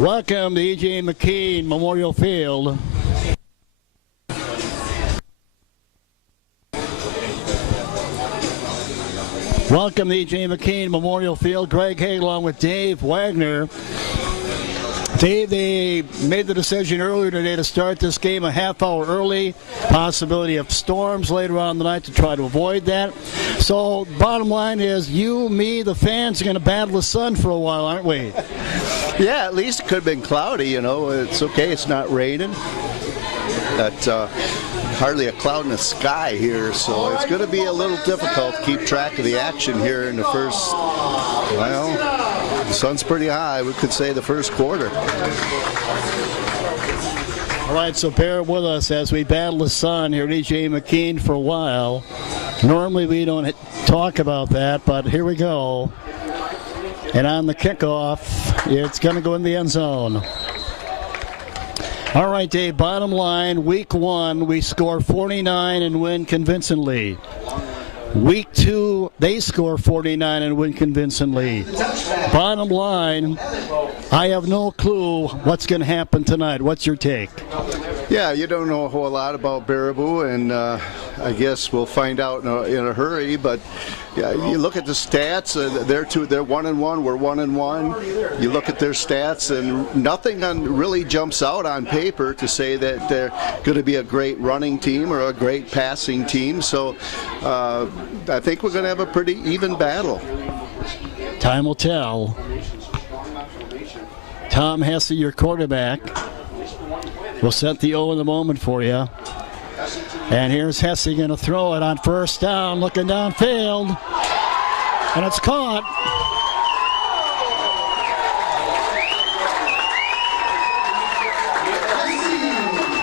Welcome to E.J. McKean Memorial Field. Welcome to E.J. McKean Memorial Field. Greg Hay along with Dave Wagner. Dave, they made the decision earlier today to start this game a half hour early. Possibility of storms later on the night to try to avoid that. So bottom line is you, me, the fans are going to battle the sun for a while, aren't we? Yeah, at least it could have been cloudy, you know. It's okay, it's not raining. That's hardly a cloud in the sky here, so it's going to be a little difficult to keep track of the action here in the first, well, the sun's pretty high. We could say the first quarter. All right, so bear with us as we battle the sun here at E.J. McKean for a while. Normally we don't talk about that, but here we go. And on the kickoff, it's going to go in the end zone. All right, Dave, bottom line, week one, we score 49 and win convincingly. Week two, they score 49 and win convincingly. Bottom line, I have no clue what's going to happen tonight. What's your take? Yeah, you don't know a whole lot about Baraboo, and I guess we'll find out in a hurry. But yeah, you look at the stats; they're 1-1. We're 1-1. You look at their stats, and nothing really jumps out on paper to say that they're going to be a great running team or a great passing team. So I think we're going to have a pretty even battle. Time will tell. Tom Hesse, your quarterback. We'll set the O in the moment for you. And here's Hesse going to throw it on first down, looking downfield. And it's caught.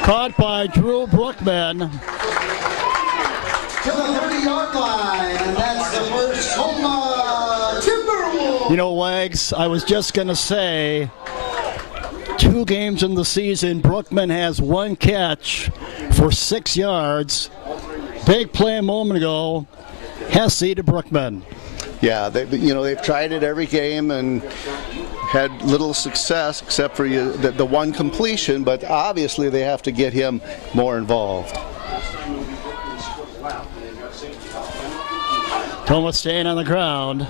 Caught by Drew Brookman. To the 30-yard line, and that's the first Tomah Timberwolves. You know, Wags, I was just going to say, 2 games in the season, Brookman has 1 catch for 6 yards. Big play a moment ago, Hesse to Brookman. Yeah, they've tried it every game and had little success except for the one completion, but obviously they have to get him more involved. Tomah staying on the ground.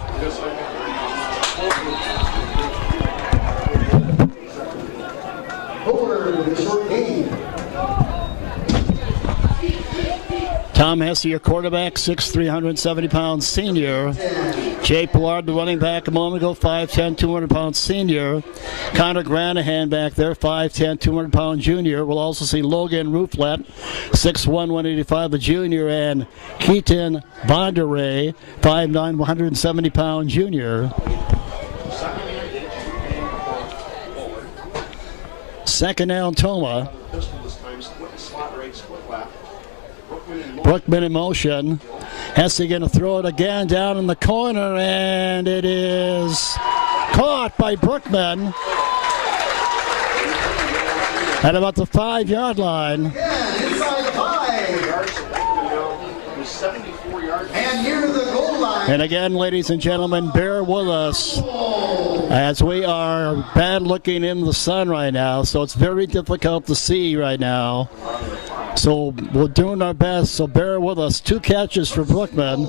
Tom Hesse, your quarterback, 6'3", 170-pound senior. Jake Ballard, the running back, a moment ago, 5'10", 200-pound senior. Connor Granahan back there, 5'10", 200-pound junior. We'll also see Logan Rouflet, 6'1", 185, a junior, and Keaton Bonderay, 5'9", 170-pound junior. Second down, Tomah. Brookman in motion. Hesse going to throw it again down in the corner, and it is caught by Brookman at about the 5-yard line. Inside 5. And near the goal line. And again, ladies and gentlemen, bear with us as we are bad looking in the sun right now, so it's very difficult to see right now. So we're doing our best, so bear with us. 2 catches for Brookman.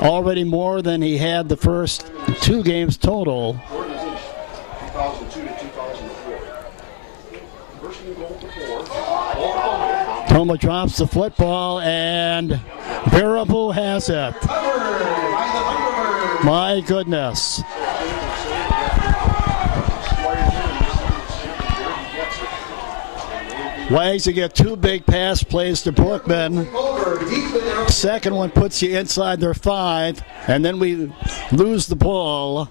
Already more than he had the first 2 games total. Tomah drops the football, and Baraboo has it. My goodness. Wags, you get 2 big pass plays to Brookman. Second one puts you inside their 5, and then we lose the ball.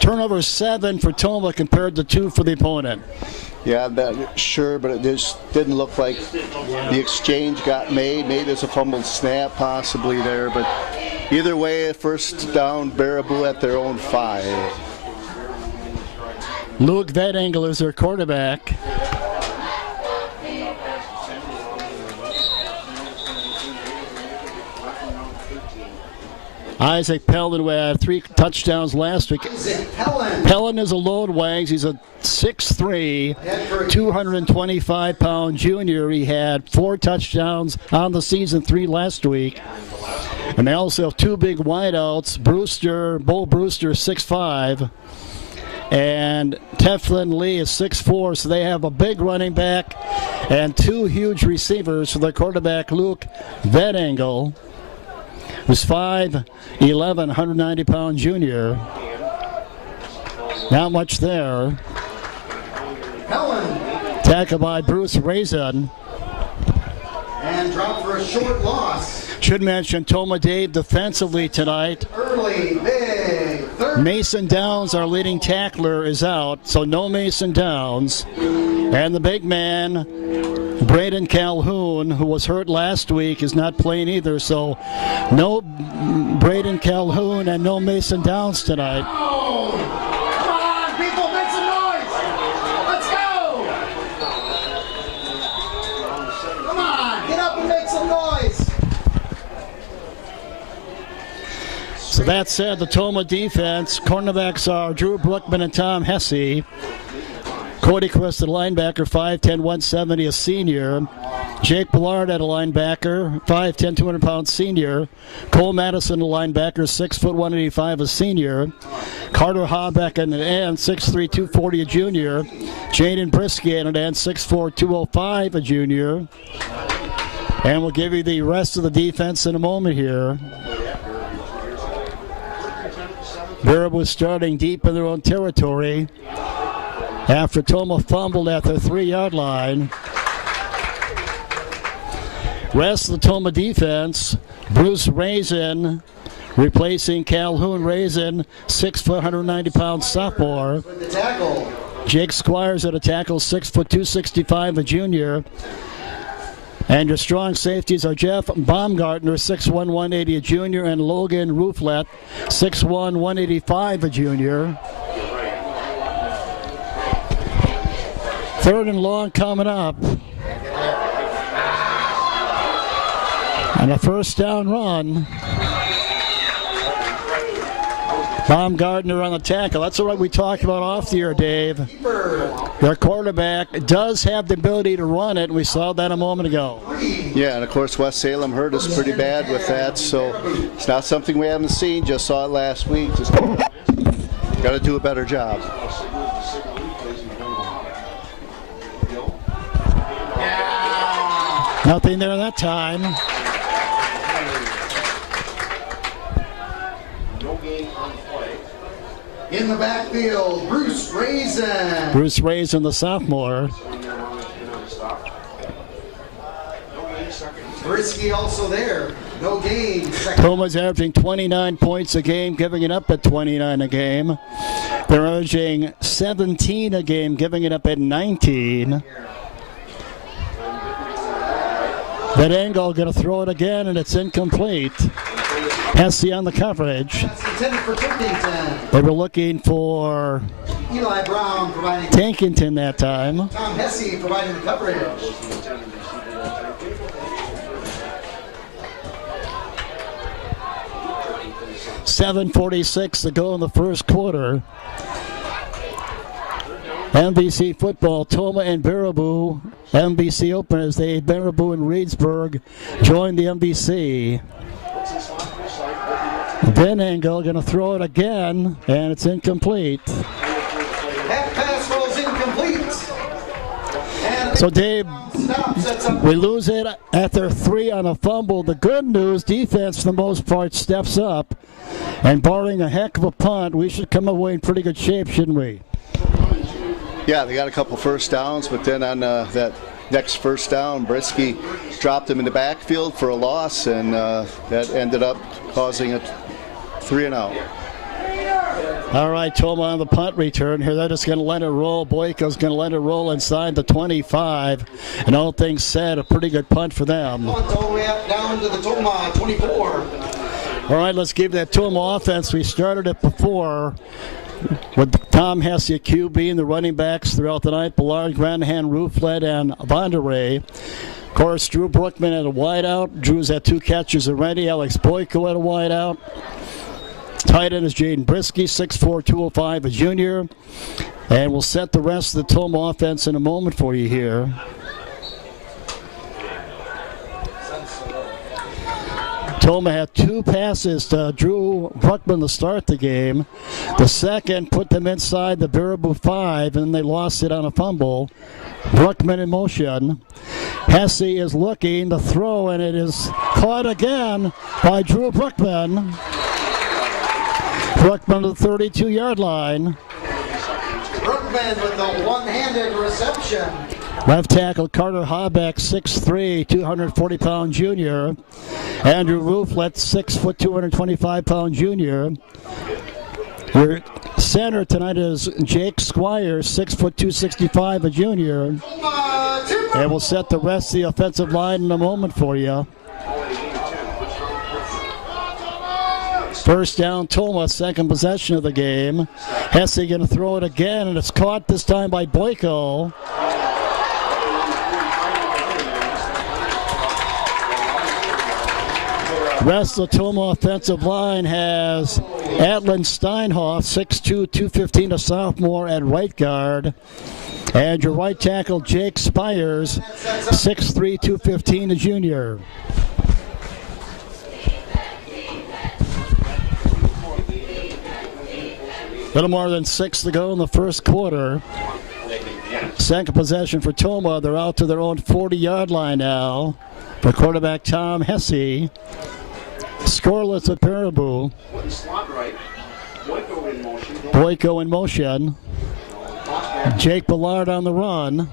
Turnover 7 for Tomah compared to 2 for the opponent. Yeah, sure, but it just didn't look like the exchange got made. Maybe there's a fumbled snap possibly there, but either way, first down, Baraboo at their own 5. Luke Vetengel is their quarterback. Isaac Pellin, who had 3 touchdowns last week. Isaac Pellin. Pellin is a load wags. He's a 6'3", 225-pound junior. He had 4 touchdowns on the season, 3 last week. And they also have 2 big wideouts. Bo Brewster, 6'5", and Teflon Lee is 6'4", so they have a big running back and 2 huge receivers for their quarterback, Luke Vedengel, who's 5'11", 190-pound junior. Not much there. Pellin. Tackled by Bruce Raisin. And dropped for a short loss. Should mention Tomah Dave defensively tonight. Early, big, third. Mason Downs, our leading tackler, is out, so no Mason Downs. And the big man, Braden Calhoun, who was hurt last week, is not playing either, so no Braden Calhoun and no Mason Downs tonight. Oh, come on, people, make some noise. Let's go. Come on, get up and make some noise. So that said, the Tomah defense, cornerbacks are Drew Brookman and Tom Hesse. Cody Quist, the linebacker, 5'10", 170, a senior. Jake Ballard at a linebacker, 5'10", 200-pound senior. Cole Madison, a linebacker, 6', 185, a senior. Carter Habeck at an end, 6'3", 240, a junior. Jaden Brisky at an end, 6'4", 205, a junior. And we'll give you the rest of the defense in a moment here. Baraboo starting deep in their own territory after Tomah fumbled at their 3-yard line. Rest of the Tomah defense, Bruce Raisin replacing Calhoun. Raisin, 6', 190-pound sophomore. With the tackle. Jake Squires at a tackle, 6', 265, a junior. And your strong safeties are Jeff Baumgartner, 6'1", 180, a junior, and Logan Rouflet, 6'1", 185, a junior. 3rd and long coming up. And a first down run. Baumgartner on the tackle. That's what we talked about off the air, Dave. Their quarterback does have the ability to run it, and we saw that a moment ago. Yeah, and of course West Salem hurt us pretty bad with that, so it's not something we haven't seen. Just saw it last week. Just got to do a better job. Nothing there that time. In the backfield, Bruce Raisin. Bruce Raisin, the sophomore. Brisky also there. No gain. Tomah's averaging 29 points a game, giving it up at 29 a game. They're averaging 17 a game, giving it up at 19. That angle, going to throw it again, and it's incomplete. Hesse on the coverage. That's intended for Turkington. They were looking for Eli Brown providing. Tankington that time. Tom Hesse providing the coverage. .746 to go in the first quarter. MVC football, Tomah and Baraboo. MVC open as Baraboo and Reedsburg join the MVC. Then Engel going to throw it again, and it's incomplete. That pass rolls incomplete. And So Dave, we lose it at their 3 on a fumble. The good news, defense for the most part steps up, and barring a heck of a punt, we should come away in pretty good shape, shouldn't we? Yeah, they got a couple first downs, but then on that next first down, Brisky dropped him in the backfield for a loss, and that ended up causing a 3-and-out. All right, Tomah on the punt return here. They're just going to let it roll. Boyko's going to let it roll inside the 25. And all things said, a pretty good punt for them. Punt all the way up down to the Tomah 24. All right, let's give that Tomah offense. We started it before with Tom Hesse, QB, and the running backs throughout the night. Ballard, Granahan, Rouflet, and Vonderay. Of course, Drew Brookman at a wideout. Drew's had 2 catches already. Alex Boyko at a wideout. Tight end is Jaden Brisky, 6'4", 205, a junior. And we'll set the rest of the Tomah offense in a moment for you here. Tomah had 2 passes to Drew Brookman to start the game. The second put them inside the Baraboo 5, and they lost it on a fumble. Brookman in motion. Hesse is looking to throw, and it is caught again by Drew Brookman. Brookman to the 32-yard line. Brookman with the one-handed reception. Left tackle Carter Habeck, 6'3", 240-pound junior. Andrew Rooflet, 6', 225-pound junior. Your center tonight is Jake Squires, 6', 265, a junior. And we'll set the rest of the offensive line in a moment for you. First down, Tomah, second possession of the game. Hesse going to throw it again, and it's caught this time by Boyko. Rest of the Tomah offensive line has Atlin Steinhoff, 6'2", 215, a sophomore at right guard. And your right tackle, Jake Spires, 6'3", 215, a junior. Little more than 6 to go in the first quarter. Second possession for Tomah. They're out to their own 40-yard line now for quarterback Tom Hesse. Scoreless at Baraboo. Boyko in motion. Jake Ballard on the run.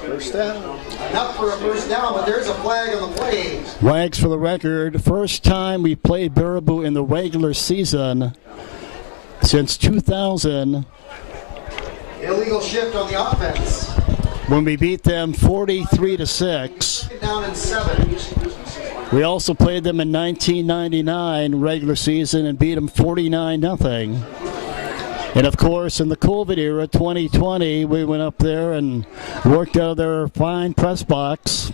First down. Enough for a first down, but there's a flag on the play. Wags for the record. First time we played Baraboo in the regular season since 2000. Illegal shift on the offense. When we beat them 43-6. Down in 7. We also played them in 1999 regular season and beat them 49-0. And of course, in the COVID era, 2020, we went up there and worked out of their fine press box.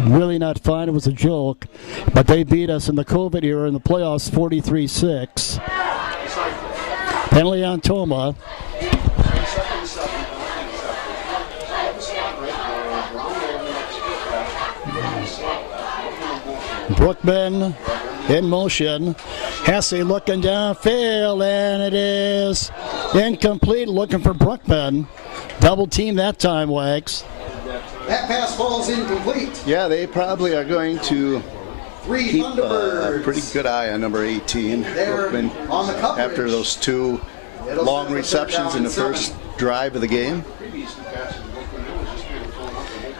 Really not fine, it was a joke. But they beat us in the COVID era in the playoffs 43-6. Penalty on Tomah. Brookman in motion. Hesse looking downfield, and it is incomplete. Looking for Brookman. Double team that time, Wags. That pass falls incomplete. Yeah, they probably are going to keep a pretty good eye on number 18. Brookman, on the coverage. after those 2 long receptions in the first drive of the game.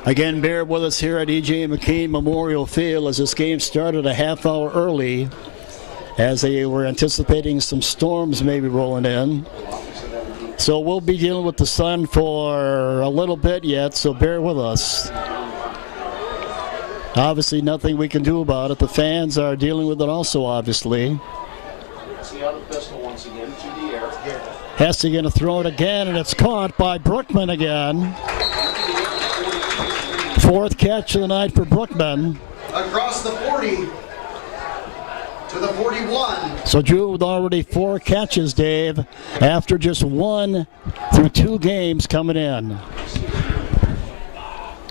Again, bear with us here at E.J. McKean Memorial Field as this game started a half hour early as they were anticipating some storms maybe rolling in. So we'll be dealing with the sun for a little bit yet, so bear with us. Obviously, nothing we can do about it. The fans are dealing with it also, obviously. Hesse going to throw it again, and it's caught by Brookman again. 4th catch of the night for Brookman. Across the 40 to the 41. So Drew with already 4 catches, Dave, after just 1 through 2 games coming in.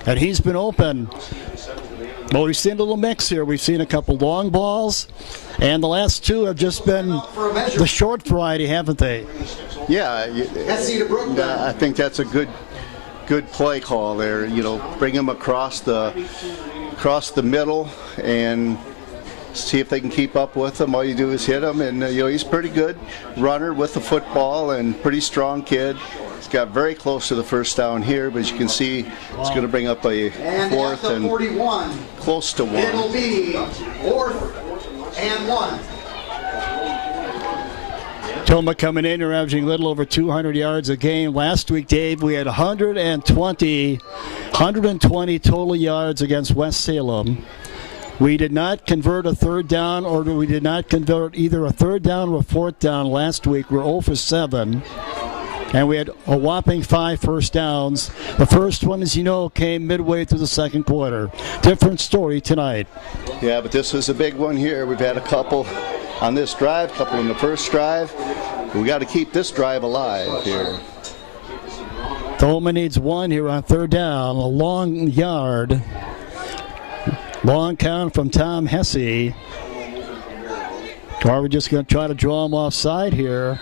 And he's been open. Well, we've seen a little mix here. We've seen a couple long balls, and the last 2 have just been the short variety, haven't they? Yeah, I think that's a good play call there. You know, bring him across the middle and see if they can keep up with him. All you do is hit him, and you know, he's a pretty good runner with the football and pretty strong kid. He's got very close to the first down here, but as you can see, it's going to bring up a 4th and 41, close to 1. It'll be 4th and 1. Tomah coming in, averaging a little over 200 yards a game. Last week, Dave, we had 120 total yards against West Salem. We did not convert a 3rd down, or we did not convert either a 3rd down or a 4th down last week. We're 0 for 7. and we had a whopping 5 first downs. The first one, as you know, came midway through the second quarter. Different story tonight. Yeah, but this was a big one here. We've had a couple on this drive, a couple in the first drive. We got to keep this drive alive here. Tomah needs 1 here on third down, a long yard. Long count from Tom Hesse. Are we just going to try to draw him offside here?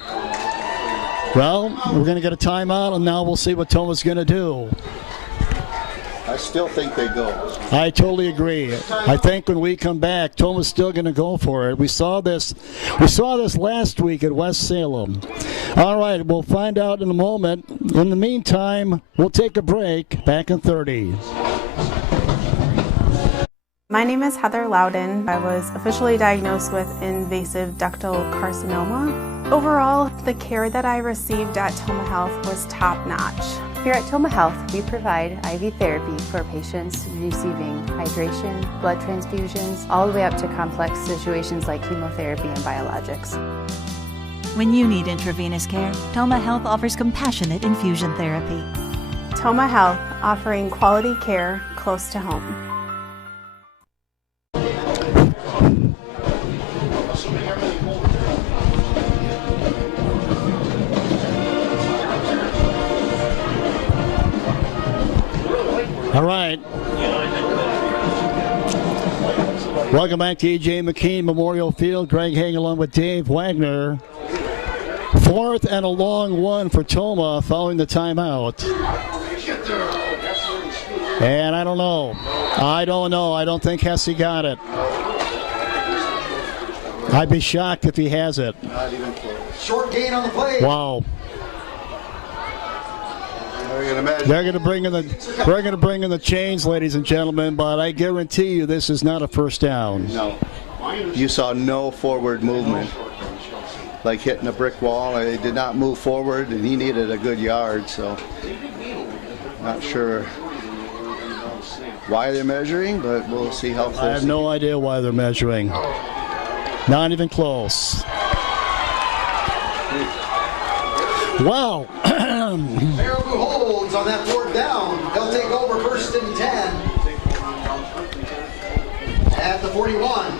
Well, we're going to get a timeout, and now we'll see what Tomah's going to do. I still think they go. I totally agree. I think when we come back, Tomah's still going to go for it. We saw this last week at West Salem. All right, we'll find out in a moment. In the meantime, we'll take a break. Back in 30. My name is Heather Loudon. I was officially diagnosed with invasive ductal carcinoma. Overall, the care that I received at Tomah Health was top-notch. Here at Tomah Health, we provide IV therapy for patients receiving hydration, blood transfusions, all the way up to complex situations like chemotherapy and biologics. When you need intravenous care, Tomah Health offers compassionate infusion therapy. Tomah Health, offering quality care close to home. All right. Welcome back to E.J. McKean Memorial Field. Greg Hagen along with Dave Wagner. 4th and a long one for Tomah following the timeout. And I don't know. I don't think Hesse got it. I'd be shocked if he has it. Short gain on the play. Wow. They're going to bring in the chains, ladies and gentlemen, but I guarantee you this is not a first down. No. You saw no forward movement. Like hitting a brick wall. They did not move forward, and he needed a good yard, so not sure why they're measuring, but we'll see how close. I have no idea why they're measuring. Not even close. Wow. Baraboo holds on that 4th down. They'll take over 1st and 10 at the 41.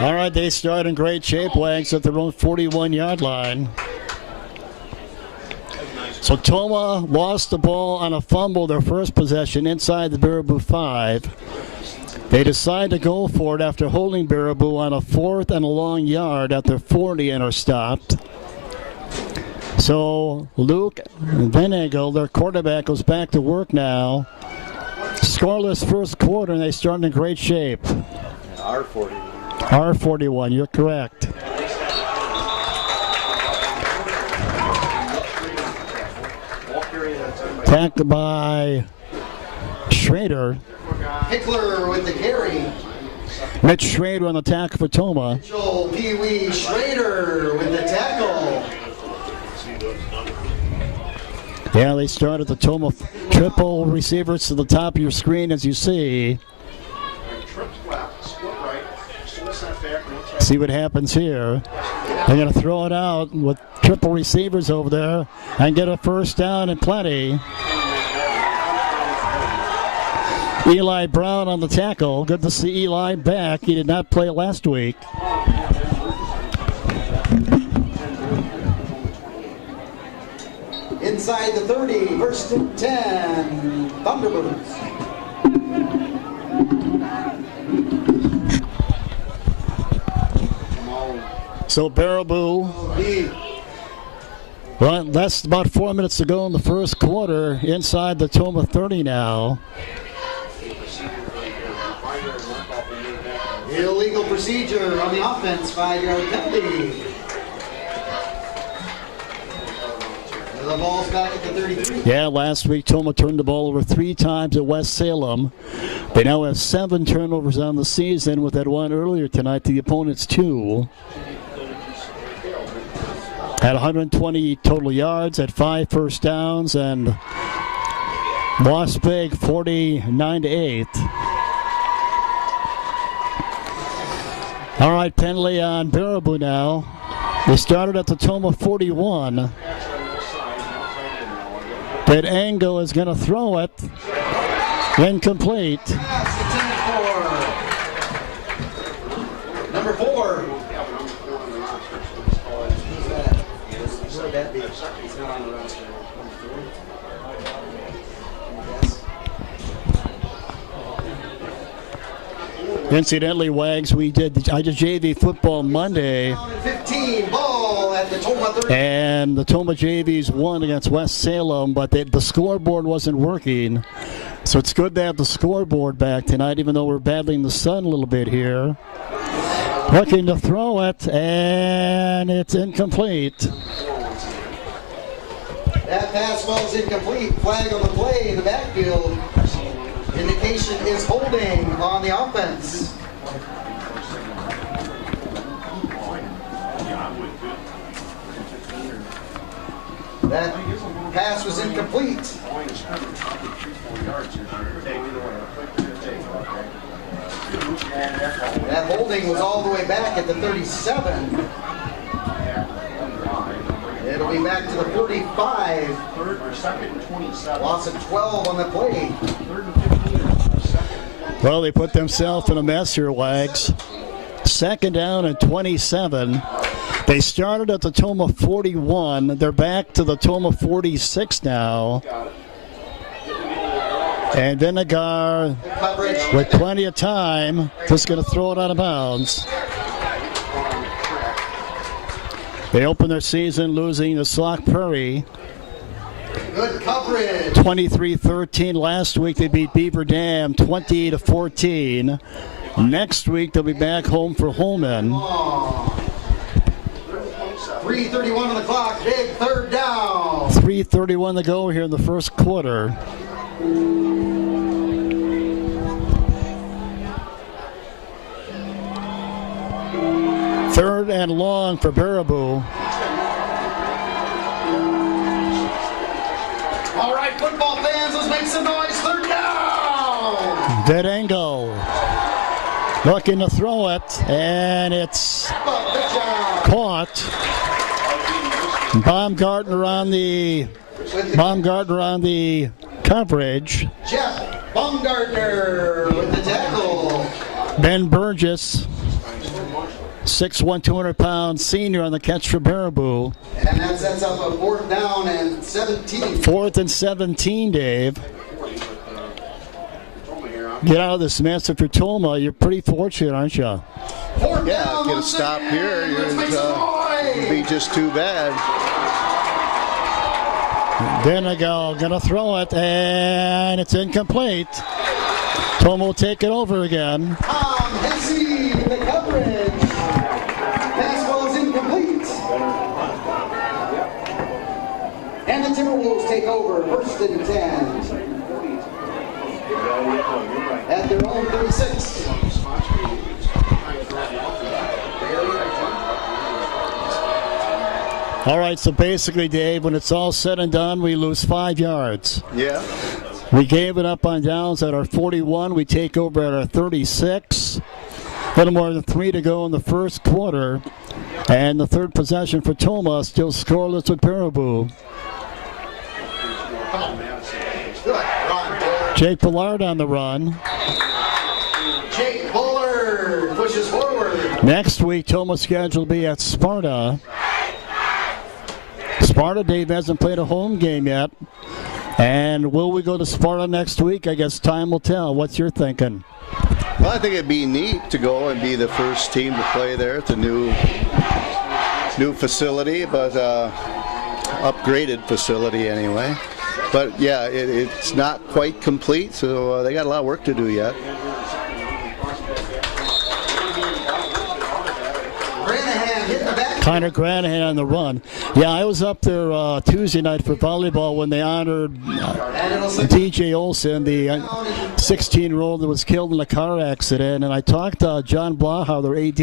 All right, they start in great shape, Wags, at their own 41-yard line. So Tomah lost the ball on a fumble, their first possession inside the Baraboo 5. They decide to go for it after holding Baraboo on a 4th and a long yard at their 40 and are stopped. So Luke Venagel, their quarterback, goes back to work now. Scoreless first quarter, and they start in great shape. R41, you're correct. Tackled by Schrader. Hickler with the carry. Mitch Schrader on the tackle for Tomah. Mitchell Pee-wee Schrader with the tackle. Yeah, they started the Tomah triple receivers to the top of your screen, as you see. See what happens here. They're going to throw it out with triple receivers over there and get a first down and plenty. Eli Brown on the tackle. Good to see Eli back. He did not play last week. Inside the 30, 1st and 10, Thunderbirds. So Baraboo, well, that's about 4 minutes to go in the first quarter. Inside the Tomah 30 now. Illegal procedure on the offense, 5-yard penalty. The ball's back at the 33. Yeah, last week Tomah turned the ball over 3 times at West Salem. They now have 7 turnovers on the season, with that one earlier tonight, the opponent's 2. Had 120 total yards, at 5 first downs, and lost big 49-8. All right, penalty on Baraboo now. They started at the Tomah 41. That Angle is going to throw it. Incomplete. Number 4. Incidentally, Wags, I did JV football Monday, 15 ball at the Tomah 30. and the Tomah JVs won against West Salem, but the scoreboard wasn't working. So it's good to have the scoreboard back tonight, even though we're battling the sun a little bit here. Looking to throw it, and it's incomplete. That pass was incomplete. Flag on the play in the backfield. Indication is holding on the offense. That pass was incomplete. That holding was all the way back at the 37. It'll be back to the 45. Loss of 12 on the play. Well, they put themselves in a mess here, Wags. Second down and 27. They started at the Tomah 41. They're back to the Tomah 46 now. And Vinegar, with plenty of time, just going to throw it out of bounds. They open their season losing to Sauk Prairie. Good coverage. 23-13. Last week they beat Beaver Dam 20-14. Next week they'll be back home for Holman. 3:31 on the clock. Big third down. 3:31 to go here in the first quarter. Third and long for Baraboo. All right, football fans, let's make some noise. Third down. Dead angle. Looking to throw it, and it's caught. Baumgartner on the coverage. Jeff Baumgartner with the tackle. Ben Burgess, 6'1", 200-pound senior on the catch for Baraboo. And that sets up a 4th down and 17. 4th and 17, Dave. Get out of this mess if you're Tomah. You're pretty fortunate, aren't you? Yeah, get a stop here. It'd be just too bad. Vinegar gonna throw it, and it's incomplete. Tomah will take it over again. Hesse with the coverage. Pass ball is incomplete. And the Timberwolves take over, 1st and 10. At their own 36. All right, so basically, Dave, when it's all said and done, we lose 5 yards. Yeah. We gave it up on downs at our 41. We take over at our 36. A little more than 3 to go in the first quarter. And the third possession for Tomah, still scoreless with Baraboo. Jake Bullard on the run. Jake Bullard pushes forward. Next week, Tomah's schedule will be at Sparta. Sparta, Dave, hasn't played a home game yet. And will we go to Sparta next week? I guess time will tell. What's your thinking? Well, I think it'd be neat to go and be the first team to play there at the new facility, but upgraded facility anyway. But yeah, it's not quite complete, so they got a lot of work to do yet. Connor Granahan on the run. Yeah, I was up there Tuesday night for volleyball when they honored DJ Olson, the 16-year-old that was killed in a car accident. And I talked to John Blahau, their AD,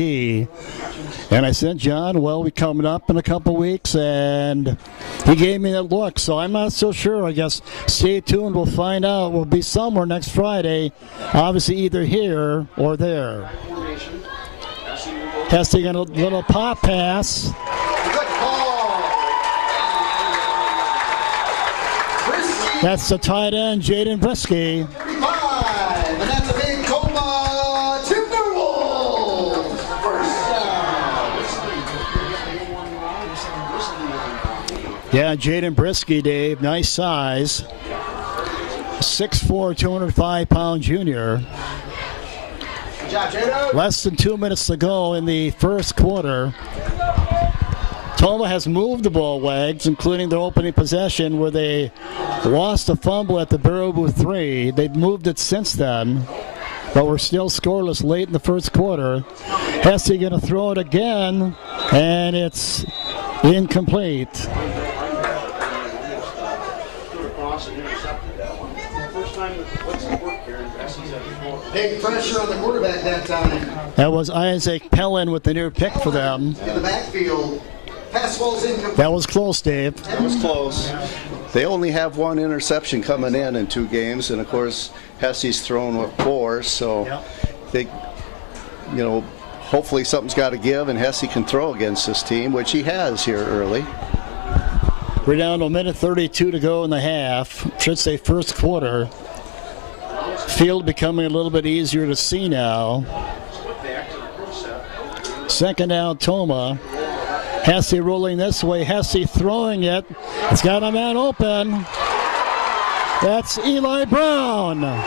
and I said, John, well, we're coming up in a couple weeks, and he gave me that look. So I'm not so sure. I guess stay tuned. We'll find out. We'll be somewhere next Friday, obviously either here or there. Testing a little pop pass. Good call. Chris That's the tight end, Jaden Brisky. 35, and that's a big Tomah Timberwolves. First down. Yeah, Jaden Brisky, Dave, nice size. 6'4", 205-pound junior. Good job, Jado. Less than 2 minutes to go in the first quarter. Tomah has moved the ball, Wags, including their opening possession where they lost a fumble at the Baraboo 3. They've moved it since then, but we're still scoreless late in the first quarter. Hesse going to throw it again, and it's incomplete. Big pressure on the quarterback that time. That was Isaac Pellin with the near pick for them. In the backfield. Pass falls incomplete. That was close, Dave. That was close. They only have one interception coming in 2 games, and of course Hesse's thrown with 4, so they, hopefully something's got to give and Hesse can throw against this team, which he has here early. We're down to 1:32 to go in the half. Should say first quarter. Field becoming a little bit easier to see now. Second down, Tomah. Hesse rolling this way. Hesse throwing it. It's got a man open. That's Eli Brown. Brown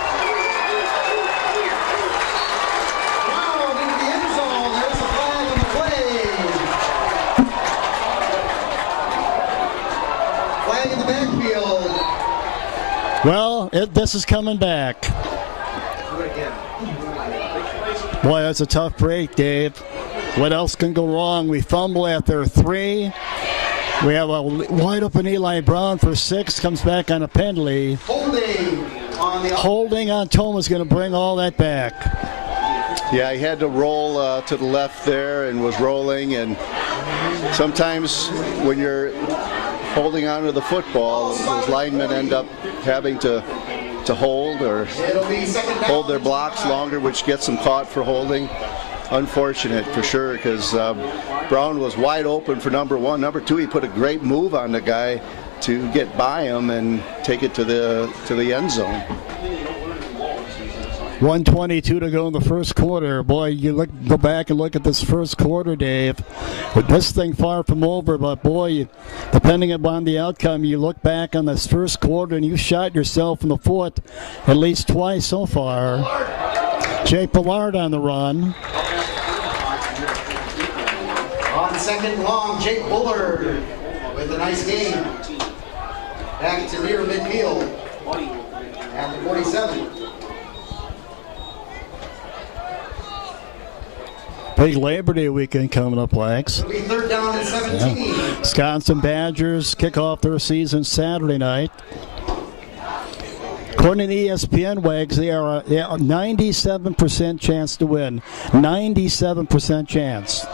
into the end zone. There's a flag on the play. Flag in the backfield. Well, this is coming back. Boy, that's a tough break, Dave. What else can go wrong? We fumble at their 3. We have a wide open Eli Brown for 6. Comes back on a penalty. Holding on Tomah's going to bring all that back. Yeah, he had to roll to the left there and was rolling. And sometimes when you're holding on to the football, those linemen end up having to hold or hold their blocks longer, which gets them caught for holding. Unfortunate for sure, because Brown was wide open for number 1. Number 2, he put a great move on the guy to get by him and take it to the end zone. 1:22 to go in the first quarter. Boy, go back and look at this first quarter, Dave. With this thing far from over, but boy, depending upon the outcome, you look back on this first quarter and you shot yourself in the foot at least twice so far. Jay Pollard on the run. On second long, Jake Bullard with a nice game. Back to near midfield at the 47. Big Labor Day weekend coming up, Lex. It'll be third down and 17. Yeah. Wisconsin Badgers kick off their season Saturday night. According to ESPN, Wags, they are a 97% chance to win. 97% chance.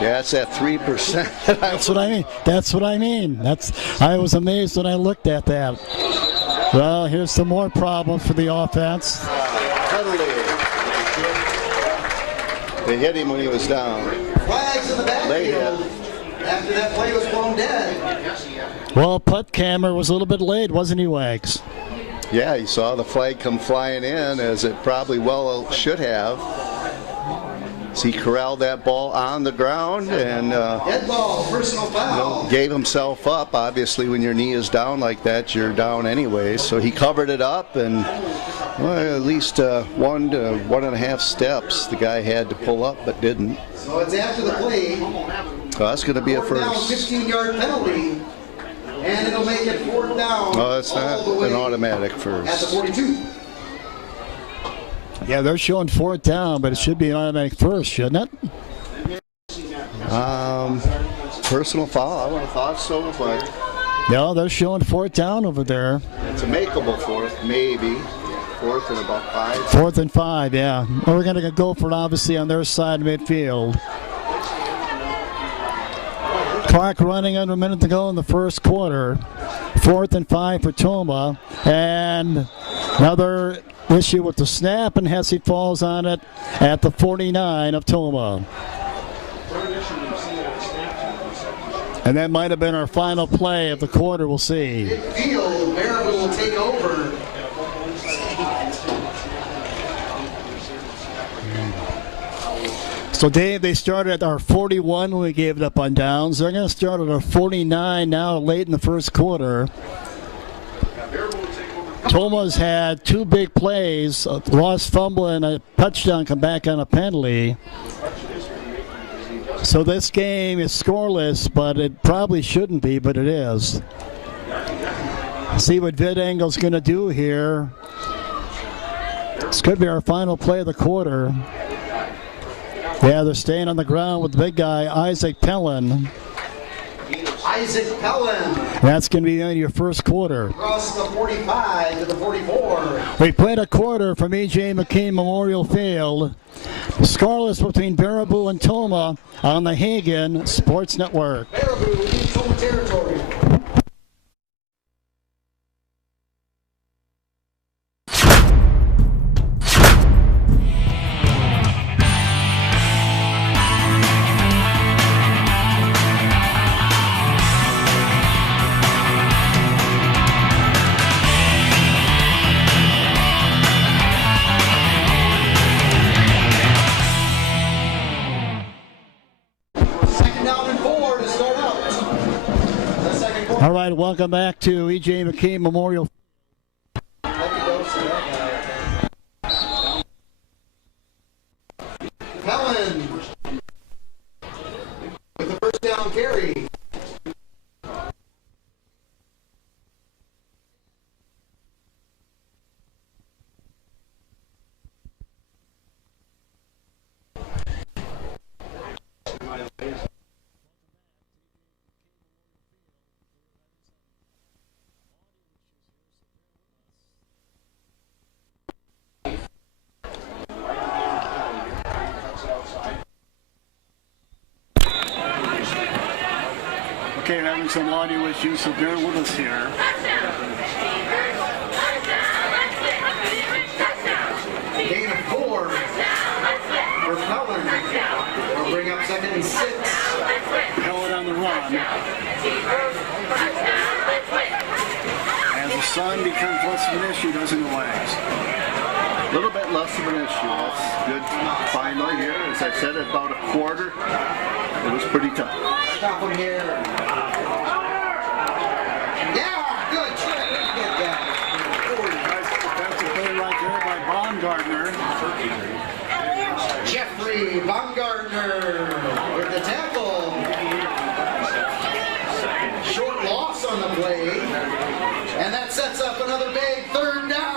Yeah, it's at 3%. That's what I mean. That's what I mean. I was amazed when I looked at that. Well, here's some more problems for the offense. They hit him when he was down. Flags in the backfield after that play was blown dead. Well, Puttkammer was a little bit late, wasn't he, Wags? Yeah, he saw the flag come flying in, as it probably well should have. So he corralled that ball on the ground and dead ball, personal foul. Gave himself up. Obviously, when your knee is down like that, you're down anyway. So he covered it up, and at least 1 to 1.5 steps the guy had to pull up, but didn't. So it's after the play. So that's going to be a Fourth down, first. 15-yard penalty, and it'll make it fourth down. Oh, it's not an automatic first. At the 42. Yeah, they're showing fourth down, but it should be an automatic first, shouldn't it? Personal foul, I would have thought so, but No, they're showing fourth down over there. it's a makeable fourth, maybe. Fourth and about 5. 4th and 5, yeah. We're going to go for it, obviously, on their side of midfield. Clock running under a minute to go in the first quarter. 4th and 5 for Tomah. And another issue with the snap, and Hesse falls on it at the 49 of Tomah. And that might have been our final play of the quarter. We'll see. Midfield, Baraboo will take over. So Dave, they started at our 41 when we gave it up on downs. They're going to start at our 49 now late in the first quarter. Tomah's had two big plays, a lost fumble and a touchdown come back on a penalty. So this game is scoreless, but it probably shouldn't be, but it is. See what Vidangle's going to do here. This could be our final play of the quarter. Yeah, they're staying on the ground with the big guy, Isaac Pellin. Isaac Pellin. That's going to be in your first quarter. Across the 45 to the 44. We played a quarter from E.J. McKean Memorial Field. Scoreless between Baraboo and Tomah on the Hagen Sports Network. Baraboo in Tomah territory. All right, welcome back to E.J. McKean Memorial. Pellin with the first down carry. Okay, we're having some audio issues, so bear with us here. Gain of 4 for Pellin. They'll bring up 2nd and 6. Pellin on the run. As the sun becomes less of an issue, doesn't it, Wags? A little bit less of an issue. That's good finally here. As I said, about a quarter. It was pretty tough. Stop him here. Yeah, good try. Good guy. Nice defensive play right there by Baumgartner. Jeffrey Baumgartner with the tackle. Short loss on the play. And that sets up another big 3rd down.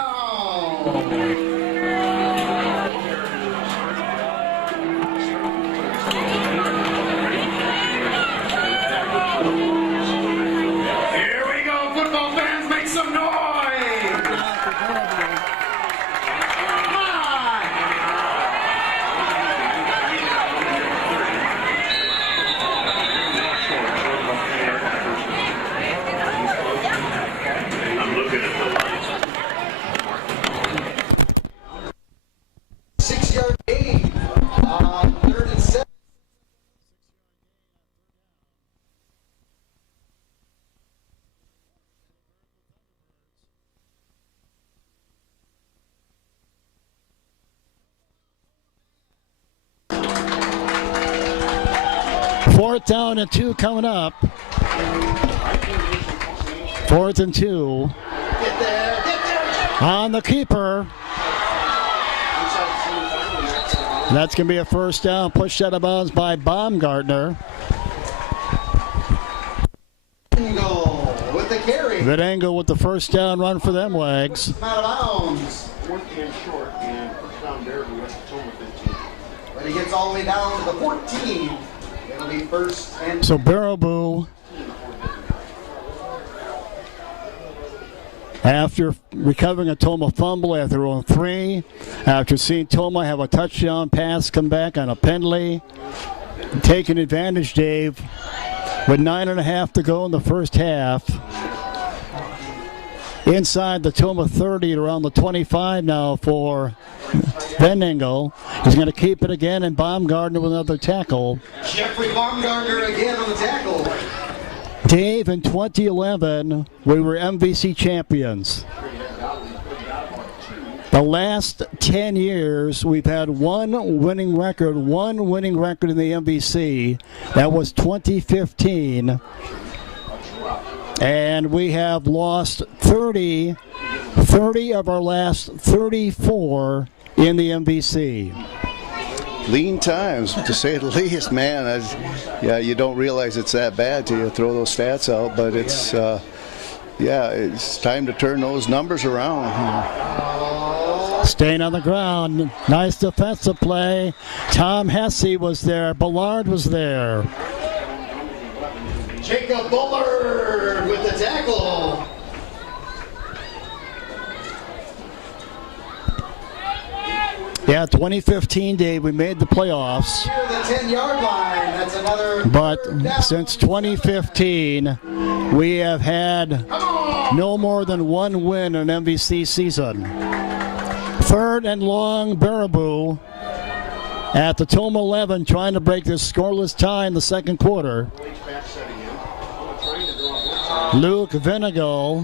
Fourth down and 2 coming up. 4th and 2. Get there. On the keeper. That's going to be a first down, pushed out of bounds by Baumgartner. With the carry. Vidangle with the first down run for them, Wags. Out of bounds. 4th and short, and first down Baraboo at the Tomah 15. But he gets all the way down to the 14. It'll be 1st and... So Baraboo, after recovering a Tomah fumble at their own 3, after seeing Tomah have a touchdown pass come back on a penalty, taking advantage, Dave, with 9.5 to go in the first half. Inside the Tomah 30 at around the 25 now for Vidangle. He's going to keep it again, and Baumgartner with another tackle. Jeffrey Baumgartner again on the tackle. Dave, in 2011, we were MVC champions. The last 10 years, we've had one winning record in the MVC. That was 2015. And we have lost 30 of our last 34 in the MVC. Lean times, to say the least, man. Yeah, you don't realize it's that bad till you throw those stats out, but it's, it's time to turn those numbers around. Staying on the ground, nice defensive play. Tom Hesse was there, Ballard was there. Jacob Bullard with the tackle. Yeah, 2015, Dave, we made the playoffs. Near the 10-yard line, that's another. But since 2015, we have had no more than one win in an MVC season. 3rd and long, Baraboo at the Tomah 11, trying to break this scoreless tie in the second quarter. Luke Vinegal.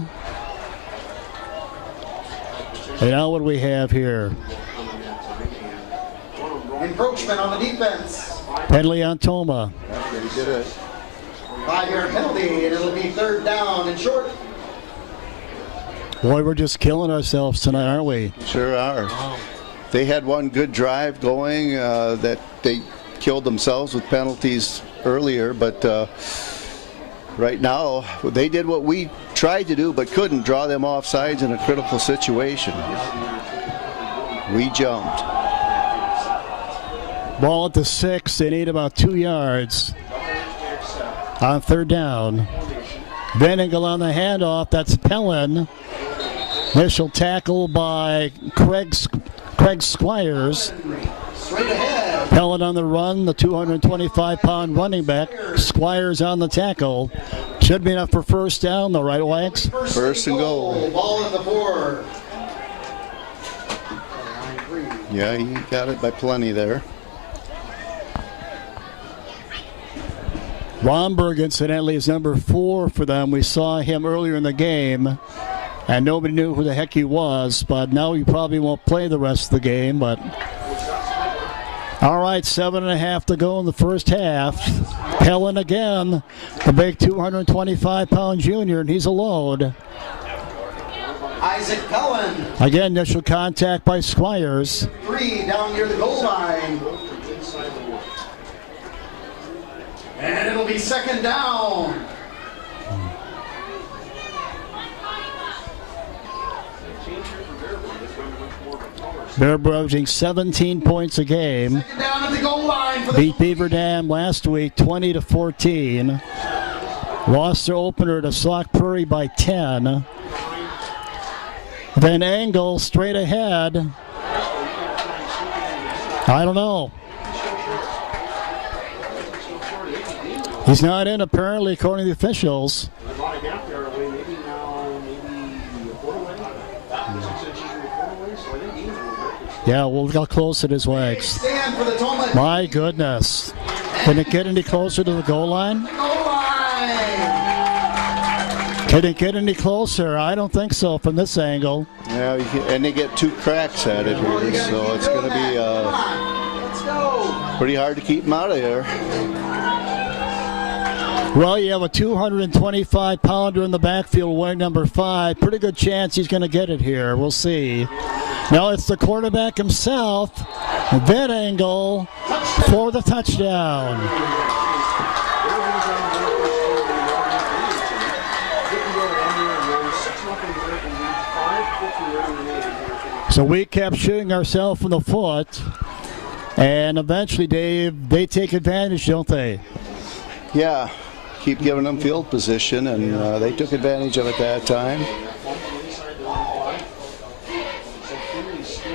And now what do we have here? Encroachment on the defense. Penalty on Tomah. He did it. 5-yard penalty, and it'll be 3rd down and short. Boy, we're just killing ourselves tonight, aren't we? Sure are. They had one good drive going that they killed themselves with penalties earlier, but right now they did what we tried to do but couldn't, draw them off sides in a critical situation. We jumped. Ball at the 6, they need about 2 yards on 3rd down. Vinegal on the handoff, that's Pellin. Initial tackle by Craig Squires. Straight ahead. Pellin on the run, the 225-pound running back. Squires on the tackle. Should be enough for 1st down, though, right, Wags? First and goal. Ball at the 4. Yeah, he got it by plenty there. Romberg, incidentally, is number 4 for them. We saw him earlier in the game, and nobody knew who the heck he was, but now he probably won't play the rest of the game. But all right, 7.5 to go in the first half. Pellin again, the big 225-pound junior, and he's alone. Isaac Pellin. Again, initial contact by Squires. 3 down near the goal line. And it'll be 2nd down. They're averaging 17 points a game. 2nd down at the goal line for the Beat Beaver Dam last week 20-14. Lost their opener to Sauk Prairie by 10. Then Angle straight ahead. I don't know. He's not in, apparently, according to the officials. Yeah, well, look how close it is, Wags. stand for the Tomah. My goodness. Can it get any closer to the goal line? Goal line. Can it get any closer? I don't think so from this angle. Yeah, and they get 2 cracks at it here, so it's going to be Let's go. pretty hard to keep them out of there. Well, you have a 225-pounder in the backfield wearing number 5. Pretty good chance he's going to get it here. We'll see. Now it's the quarterback himself, Van Angle, for the touchdown. So we kept shooting ourselves in the foot, and eventually, Dave, they take advantage, don't they? Yeah, keep giving them field position, and they took advantage of it that time.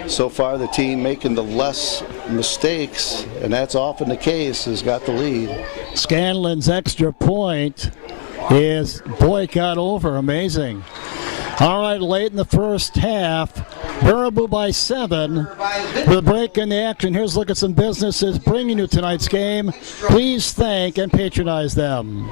So far, the team making the less mistakes, and that's often the case, has got the lead. Scanlon's extra point is, boy, got over. Amazing. All right, late in the first half, Baraboo by 7. With a break in the action, here's a look at some businesses bringing you tonight's game. Please thank and patronize them.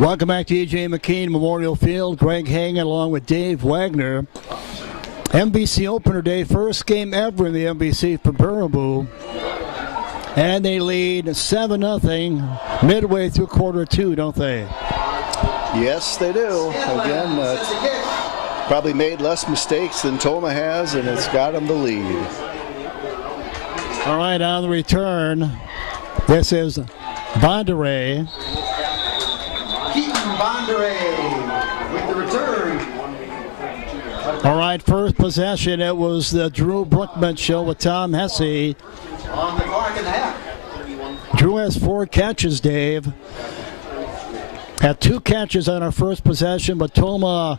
Welcome back to E.J. McKean Memorial Field. Greg Hagan along with Dave Wagner. MBC opener day, first game ever in the MBC for Baraboo. And they lead 7-0 midway through quarter two, don't they? Yes, they do. Again, probably made less mistakes than Tomah has, and it's got them the lead. All right, on the return, this is Bondere. Keaton Bondere with the return. All right, first possession, it was the Drew Brookman show with Tom Hesse. On the clock and a half. Drew has 4 catches, Dave. Had 2 catches on our first possession, but Tomah,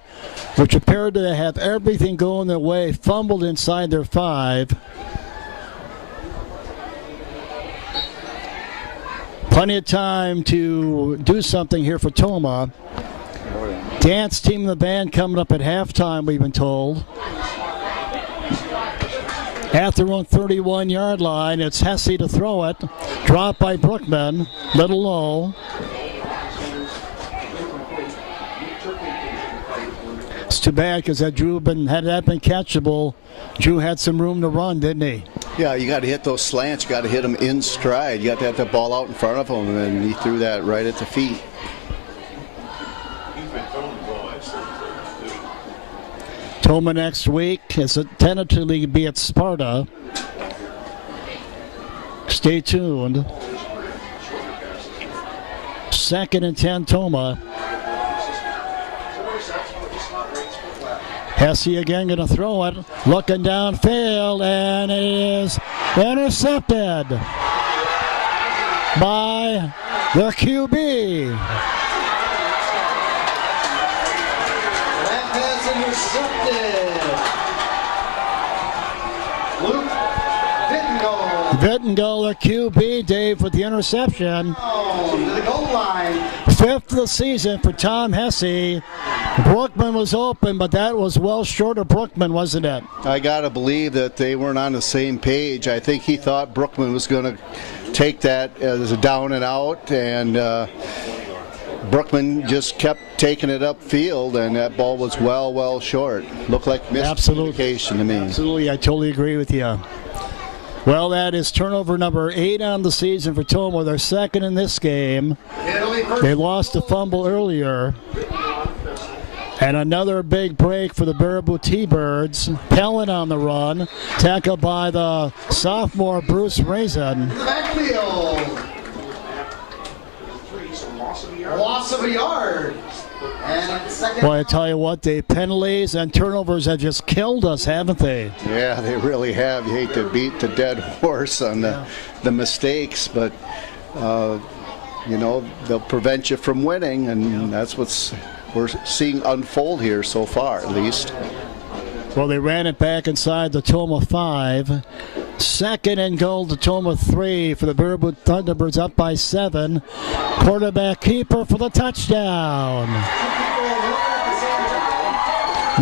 which appeared to have everything going their way, fumbled inside their 5. Plenty of time to do something here for Tomah. Dance team and the band coming up at halftime, we've been told. At their own 31-yard line, it's Hesse to throw it. Dropped by Brookman, little low. It's too bad because had that been catchable, Drew had some room to run, didn't he? Yeah, you got to hit those slants. You got to hit them in stride. You got to have the ball out in front of him, and he threw that right at the feet. Tomah next week is tentatively be at Sparta. Stay tuned. 2nd and 10, Tomah. Hesse again going to throw it. Looking downfield, and it is intercepted by the QB. That pass intercepted. Luke Vittengo, the QB, Dave, with the interception. to the goal line. 5th of the season for Tom Hesse. Brookman was open, but that was well short of Brookman, wasn't it? I got to believe that they weren't on the same page. I think he thought Brookman was going to take that as a down and out, and Brookman just kept taking it upfield, and that ball was well short. Looked like miscommunication to me. Absolutely, I totally agree with you. Well, that is turnover number 8 on the season for Tomah. They're 2nd in this game. They lost a fumble earlier. And another big break for the Baraboo T-Birds. Pellin on the run, tackled by the sophomore Bruce Raisin. The backfield. Loss of a yard. And second. Boy, I tell you what, the penalties and turnovers have just killed us, haven't they? Yeah, they really have. You hate to beat the dead horse on the mistakes, but you know, they'll prevent you from winning, and that's what we're seeing unfold here so far, at least. Well, they ran it back inside the Tomah 5. 2nd and goal to Tomah 3 for the Baraboo Thunderbirds, up by 7. Quarterback keeper for the touchdown.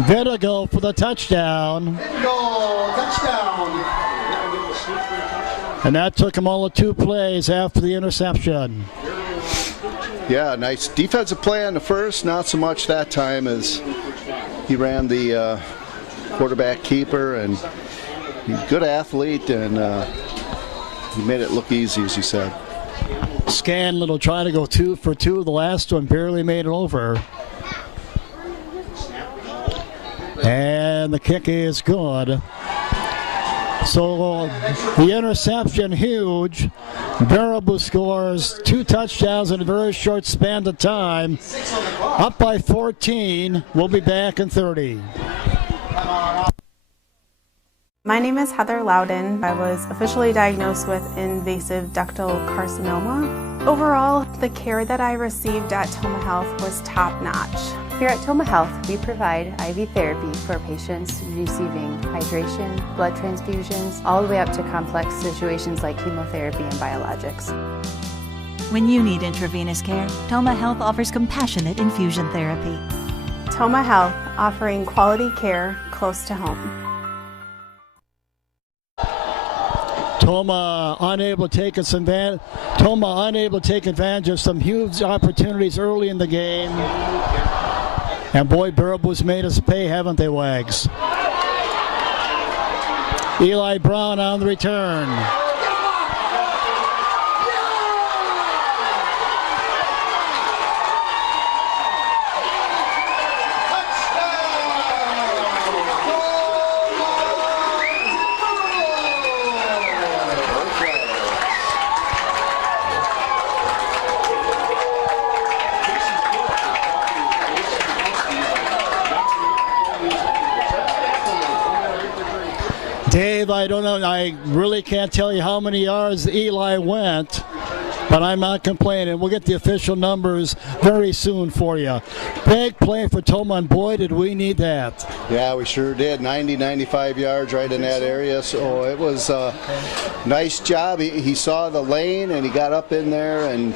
Vittengo for the touchdown. Touchdown. And that took him all of 2 plays after the interception. Yeah, nice defensive play on the first, not so much that time as he ran the quarterback keeper, and good athlete, and he made it look easy, as you said. Scanlon will try to go 2 for 2. The last one barely made it over. And the kick is good. So the interception, huge. Baraboo scores 2 touchdowns in a very short span of time. Up by 14. We'll be back in 30. My name is Heather Loudon. I was officially diagnosed with invasive ductal carcinoma. Overall, the care that I received at Tomah Health was top-notch. Here at Tomah Health, we provide IV therapy for patients receiving hydration, blood transfusions, all the way up to complex situations like chemotherapy and biologics. When you need intravenous care, Tomah Health offers compassionate infusion therapy. Tomah Health, offering quality care close to home. Tomah unable to take advantage of some huge opportunities early in the game. And boy, Baraboo's made us pay, haven't they, Wags? Eli Brown on the return. Dave, I don't know. I really can't tell you how many yards Eli went, but I'm not complaining. We'll get the official numbers very soon for you. Big play for Tomah, and boy, did we need that. Yeah, we sure did. 90, 95 yards right in that area. So it was a nice job. He saw the lane, and he got up in there and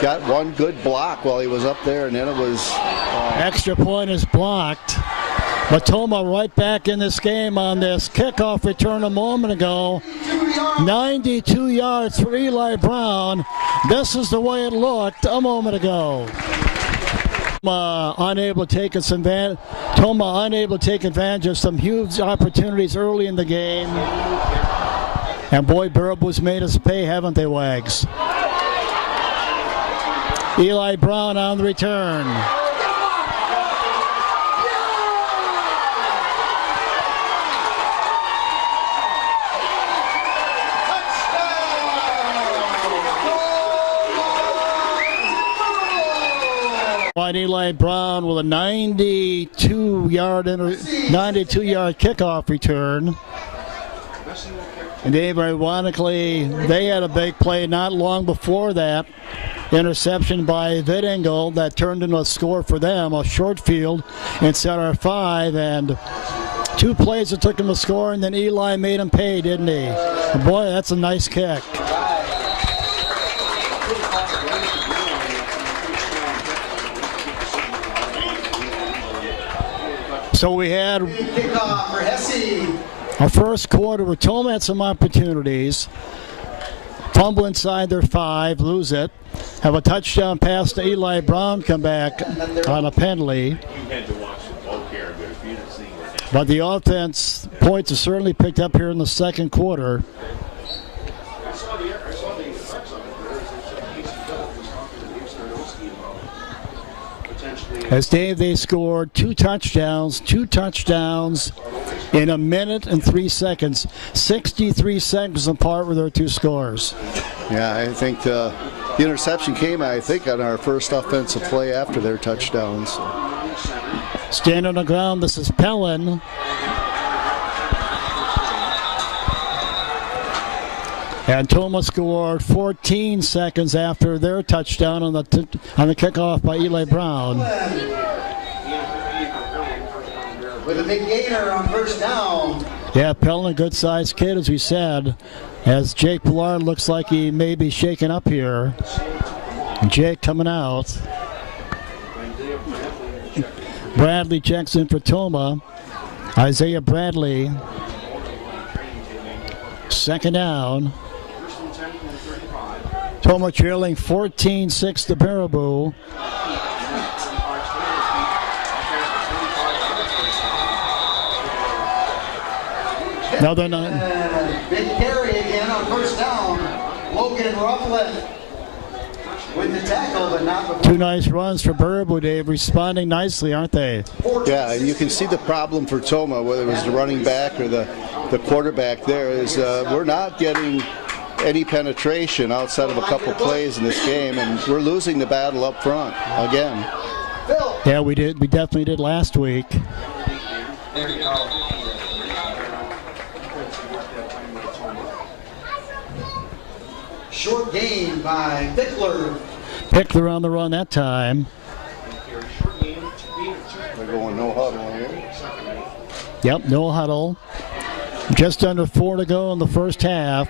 got one good block while he was up there, and then it was... Extra point is blocked. But Tomah right back in this game on this kickoff return a moment ago. 92 yards for Eli Brown. This is the way it looked a moment ago. Tomah unable to take advantage of some huge opportunities early in the game. And boy, Baraboo's made us pay, haven't they, Wags? Eli Brown on the return. Eli Brown with a 92-yard kickoff return. And Dave, ironically, they had a big play not long before that. Interception by Vidingle that turned into a score for them, a short field in center 5, and 2 plays that took him to score, and then Eli made him pay, didn't he? And boy, that's a nice kick. So we had kickoff for Hesse. Our first quarter where Tomah had some opportunities. Fumble inside their 5, lose it. Have a touchdown pass to Eli Brown, come back on a penalty. But the offense points are certainly picked up here in the second quarter. As Dave, they scored 2 touchdowns in a minute and 3 seconds. 63 seconds apart with their 2 scores. Yeah, I think the interception came, I think, on our first offensive play after their touchdowns. Stand on the ground, this is Pellin. And Tomah scored 14 seconds after their touchdown on the kickoff by Eli Brown. With a big gainer on first down. Yeah, Pellin, a good-sized kid, as we said. As Jake Ballard looks like he may be shaken up here. And Jake coming out. Bradley checks in for Tomah. Isaiah Bradley. Second down. Tomah trailing 14-6 to Baraboo. Another nine. Big carry again on first down. Logan Rufflet with the tackle, but not before. 2 nice runs for Baraboo, Dave, responding nicely, aren't they? Yeah, and you can see the problem for Tomah, whether it was the running back or the quarterback there, is we're not getting any penetration outside of a couple plays in this game, and we're losing the battle up front again. Yeah, we did. We definitely did last week. Short gain by Pickler. Pickler on the run that time. We're going no huddle here. Yep, no huddle. Just under 4 to go in the first half.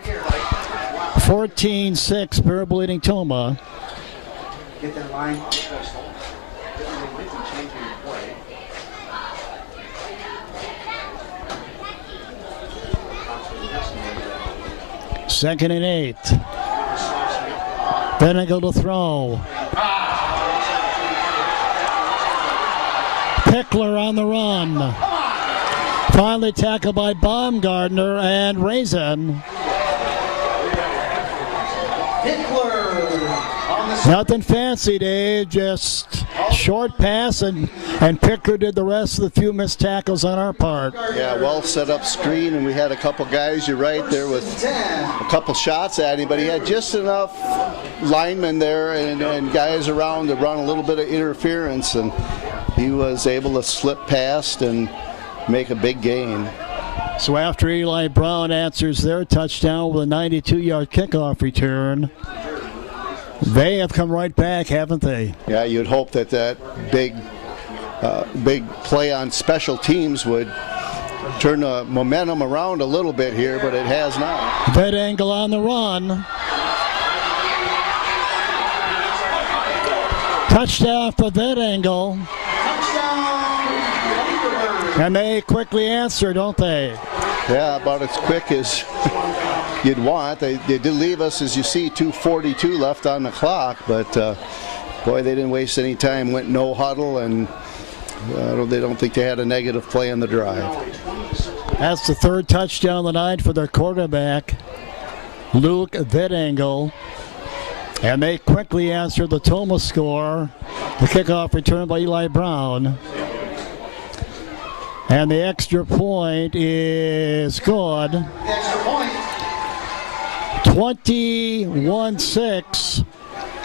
14-6, Baraboo leading Tomah. Get that line. 2nd and 8. Venable to throw. Pickler on the run. Finally tackled by Baumgartner and Raisin. Nothing fancy, Dave, just short pass, and Pickler did the rest of the few missed tackles on our part. Yeah, well set up screen, and we had a couple guys, you're right, there with a couple shots at him, but he had just enough linemen there and guys around to run a little bit of interference, and he was able to slip past and make a big gain. So after Eli Brown answers their touchdown with a 92-yard kickoff return, they have come right back, haven't they? Yeah, you'd hope that big play on special teams would turn the momentum around a little bit here, but it has not. Vedangle on the run. Touchdown for Vedangle. And they quickly answer, don't they? Yeah, about as quick as you'd want. They did leave us, as you see, 2:42 left on the clock, but boy, they didn't waste any time. Went no huddle, and they don't think they had a negative play on the drive. That's the third touchdown of the night for their quarterback, Luke Vedangle. And they quickly answer the Tomah score. The kickoff return by Eli Brown. And the extra point is good. Extra point. 21-6.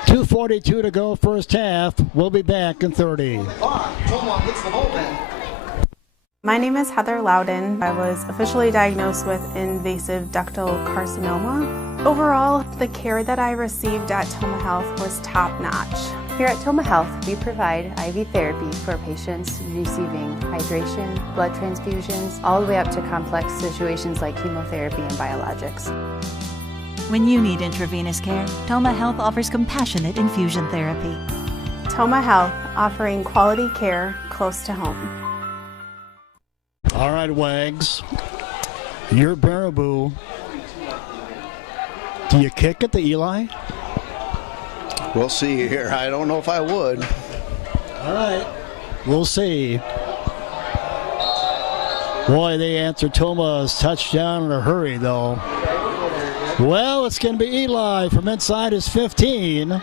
2:42 to go first half. We'll be back in 30. Tomah gets the bullpen. My name is Heather Loudon. I was officially diagnosed with invasive ductal carcinoma. Overall, the care that I received at Tomah Health was top-notch. Here at Tomah Health, we provide IV therapy for patients receiving hydration, blood transfusions, all the way up to complex situations like chemotherapy and biologics. When you need intravenous care, Tomah Health offers compassionate infusion therapy. Tomah Health, offering quality care close to home. All right, Wags. You're Baraboo. Do you kick it to Eli? We'll see here. I don't know if I would. All right. We'll see. Boy, they answered Tomah's touchdown in a hurry, though. Well, it's going to be Eli from inside his 15.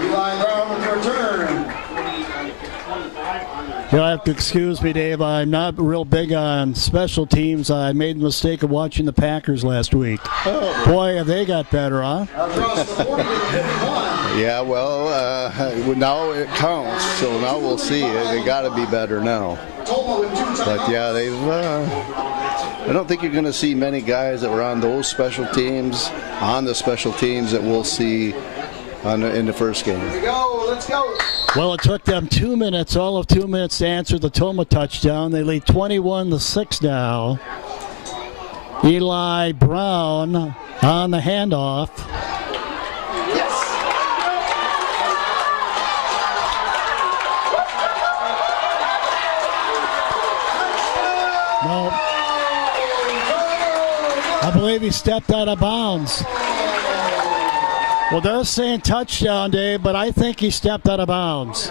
Eli Brown with return. You'll have to excuse me, Dave. I'm not real big on special teams. I made the mistake of watching the Packers last week. Oh. Boy, have they got better, huh? Yeah, well, now it counts, so now we'll see. They got to be better now. But yeah, I don't think you're going to see many guys that were on those special teams, that we'll see in the first game. Here we go. Let's go. Well, it took them 2 minutes, all of 2 minutes, to answer the Tomah touchdown. They lead 21-6 now. Eli Brown on the handoff. Yes. No. I believe he stepped out of bounds. Well, they're saying touchdown, Dave, but I think he stepped out of bounds.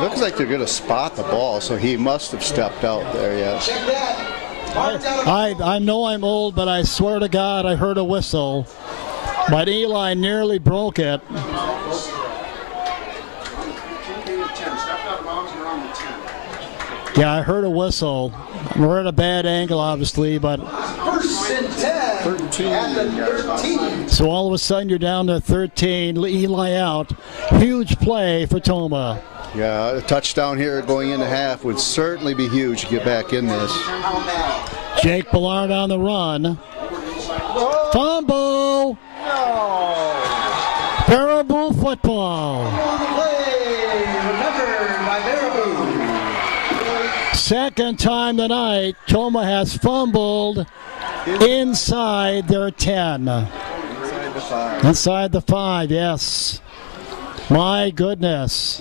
Looks like they're going to spot the ball, so he must have stepped out there, yes. Check that. I know I'm old, but I swear to God I heard a whistle. But Eli nearly broke it. Yeah, I heard a whistle. We're at a bad angle, obviously, but... First and 10. 13. At the 13. So all of a sudden you're down to 13. Eli out. Huge play for Tomah. Yeah, a touchdown here going into half would certainly be huge to get back in this. Jake Ballard on the run. Fumble! Baraboo football. Second time tonight, Tomah has fumbled inside their 10. Inside the 5. Inside the 5, yes. My goodness.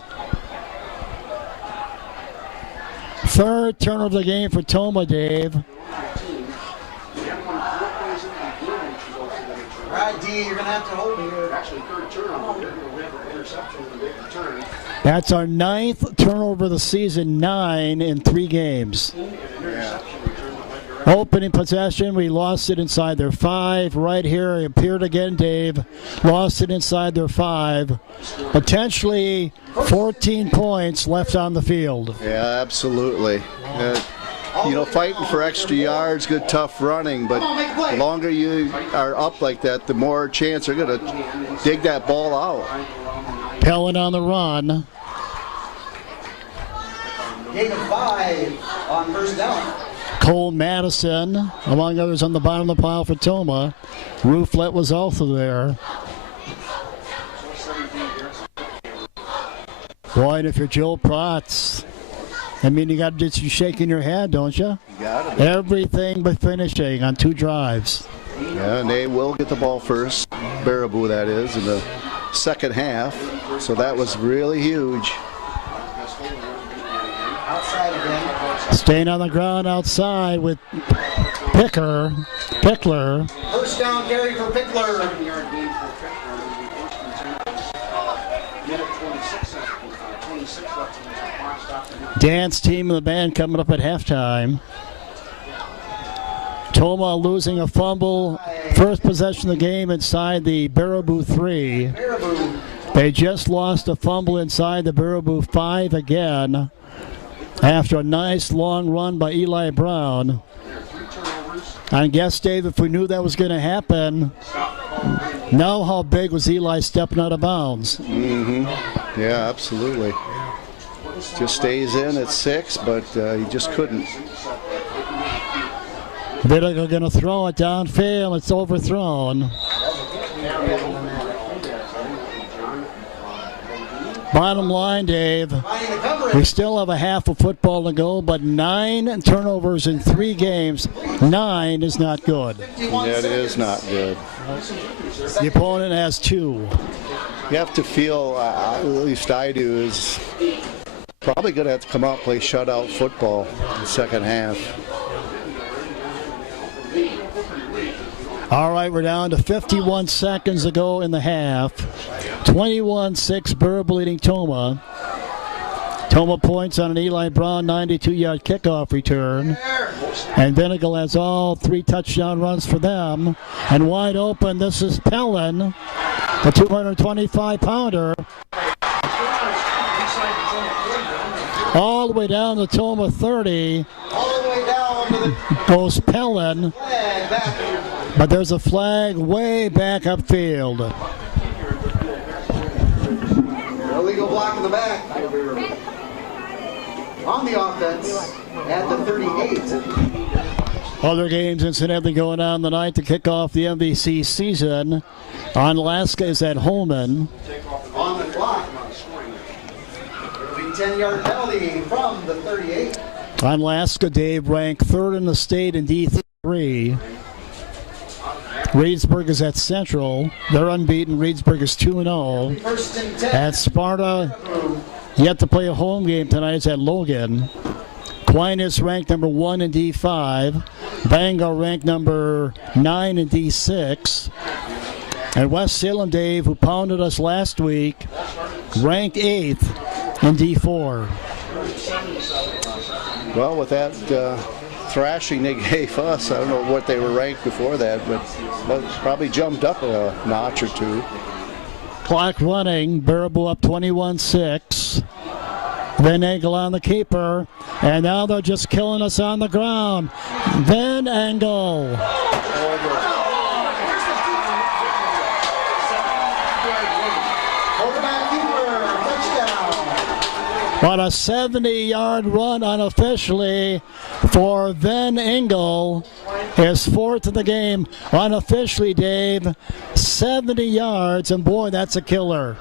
Third turnover of the game for Tomah, Dave. All right, D, you're going to have to hold here. Actually, third turnover. Interception with a big return. That's our 9th turnover of the season, 9 in 3 games. Yeah. Opening possession, we lost it inside their 5. Right here, it appeared again, Dave. Lost it inside their 5. Potentially 14 points left on the field. Yeah, absolutely. Fighting for extra yards, good tough running, but the longer you are up like that, the more chance they're going to dig that ball out. Pellin on the run. Gain of 5 on first down. Cole Madison, among others, on the bottom of the pile for Tomah. Rouflet was also there. Boy, and if you're Joe Protz, I mean, you got to just shaking your head, don't you? You got it. Everything but finishing on 2 drives. Yeah, and they will get the ball first, Baraboo that is, in the second half. So that was really huge. Outside again. Staying on the ground outside with Pickler. First down carry for Pickler. Dance team of the band coming up at halftime. Tomah losing a fumble. First possession of the game inside the Baraboo 3. They just lost a fumble inside the Baraboo 5 again, after a nice long run by Eli Brown. I guess, Dave, if we knew that was going to happen, now how big was Eli stepping out of bounds? Mm-hmm. Yeah, absolutely. Just stays in at 6, but he just couldn't. Vidigal going to throw it downfield. It's overthrown. Bottom line, Dave, we still have a half of football to go, but 9 turnovers in 3 games. 9 is not good. That is not good. The opponent has 2. You have to feel, at least I do, is probably going to have to come out and play shutout football in the second half. All right, we're down to 51 seconds to go in the half. 21-6, Baraboo leading Tomah. Tomah points on an Eli Brown 92-yard kickoff return. And Vidigal has all 3 touchdown runs for them. And wide open, this is Pellin, the 225-pounder. All the way down to Tomah 30. All the way down to the Goes Pellin. flag back. But there's a flag way back upfield. Illegal block in the back. On the offense at the 38. Other games incidentally going on tonight to kick off the MVC season. Onalaska is at Holman. On the clock. It'll be 10-yard penalty from the 38. Onalaska, Dave, ranked 3rd in the state in D3. Reedsburg is at Central. They're unbeaten. Reedsburg is 2-0. First and 10. At Sparta, yet to play a home game tonight, is at Logan. Aquinas ranked number 1 in D5. Bangor ranked number 9 in D6. And West Salem, Dave, who pounded us last week, ranked 8th in D4. Well, with that thrashing they gave us, I don't know what they were ranked before that, but probably jumped up a notch or 2. Clock running, Baraboo up 21-6. Van Engel on the keeper, and now they're just killing us on the ground. Van Engel. What a 70-yard run unofficially for Van Engel. His 4th of the game unofficially, Dave. 70 yards, and boy, that's a killer.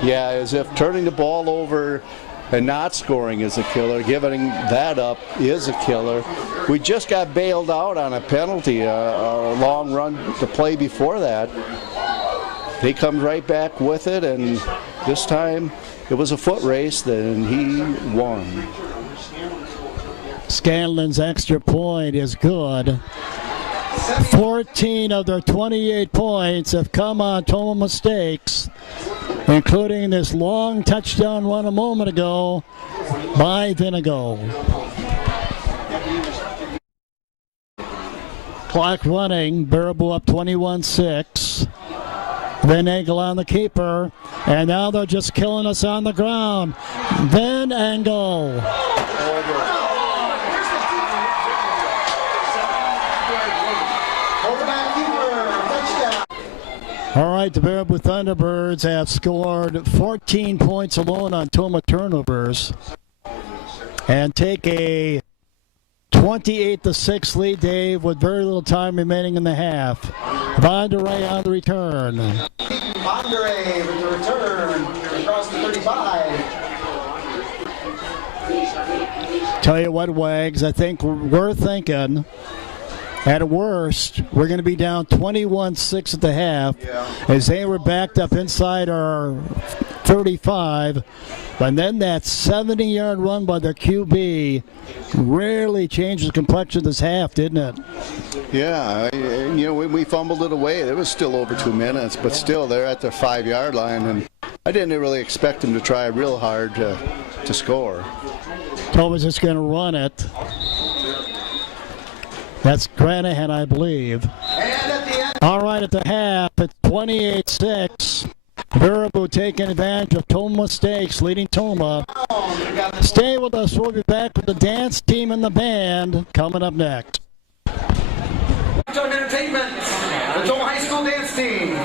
Yeah, as if turning the ball over and not scoring is a killer. Giving that up is a killer. We just got bailed out on a penalty, a long run to play before that. He comes right back with it, and this time it was a foot race, and he won. Scanlon's extra point is good. 14 of their 28 points have come on Tomah mistakes, including this long touchdown run a moment ago by Vinigo. Clock running, Baraboo up 21-6. Van Engel on the keeper, and now they're just killing us on the ground. Van Engel. All right, the Baraboo Thunderbirds have scored 14 points alone on Tomah turnovers and take a 28-6 lead, Dave, with very little time remaining in the half. Bondere on the return. Bondere with the return across the 35. Tell you what, Wags, I think we're thinking at worst, we're going to be down 21-6 at the half, as they were backed up inside our 35. And then that 70-yard run by their QB really changed the complexion of this half, didn't it? Yeah, we fumbled it away. It was still over 2 minutes, but still they're at their 5-yard line, and I didn't really expect them to try real hard to score. Tomah's just going to run it. That's Granahan, I believe. All right, at the half, it's 28-6. Baraboo taking advantage of Tomah mistakes, leading Tomah. Stay with us. We'll be back with the dance team and the band coming up next. Entertainment, the Tomah High School dance team.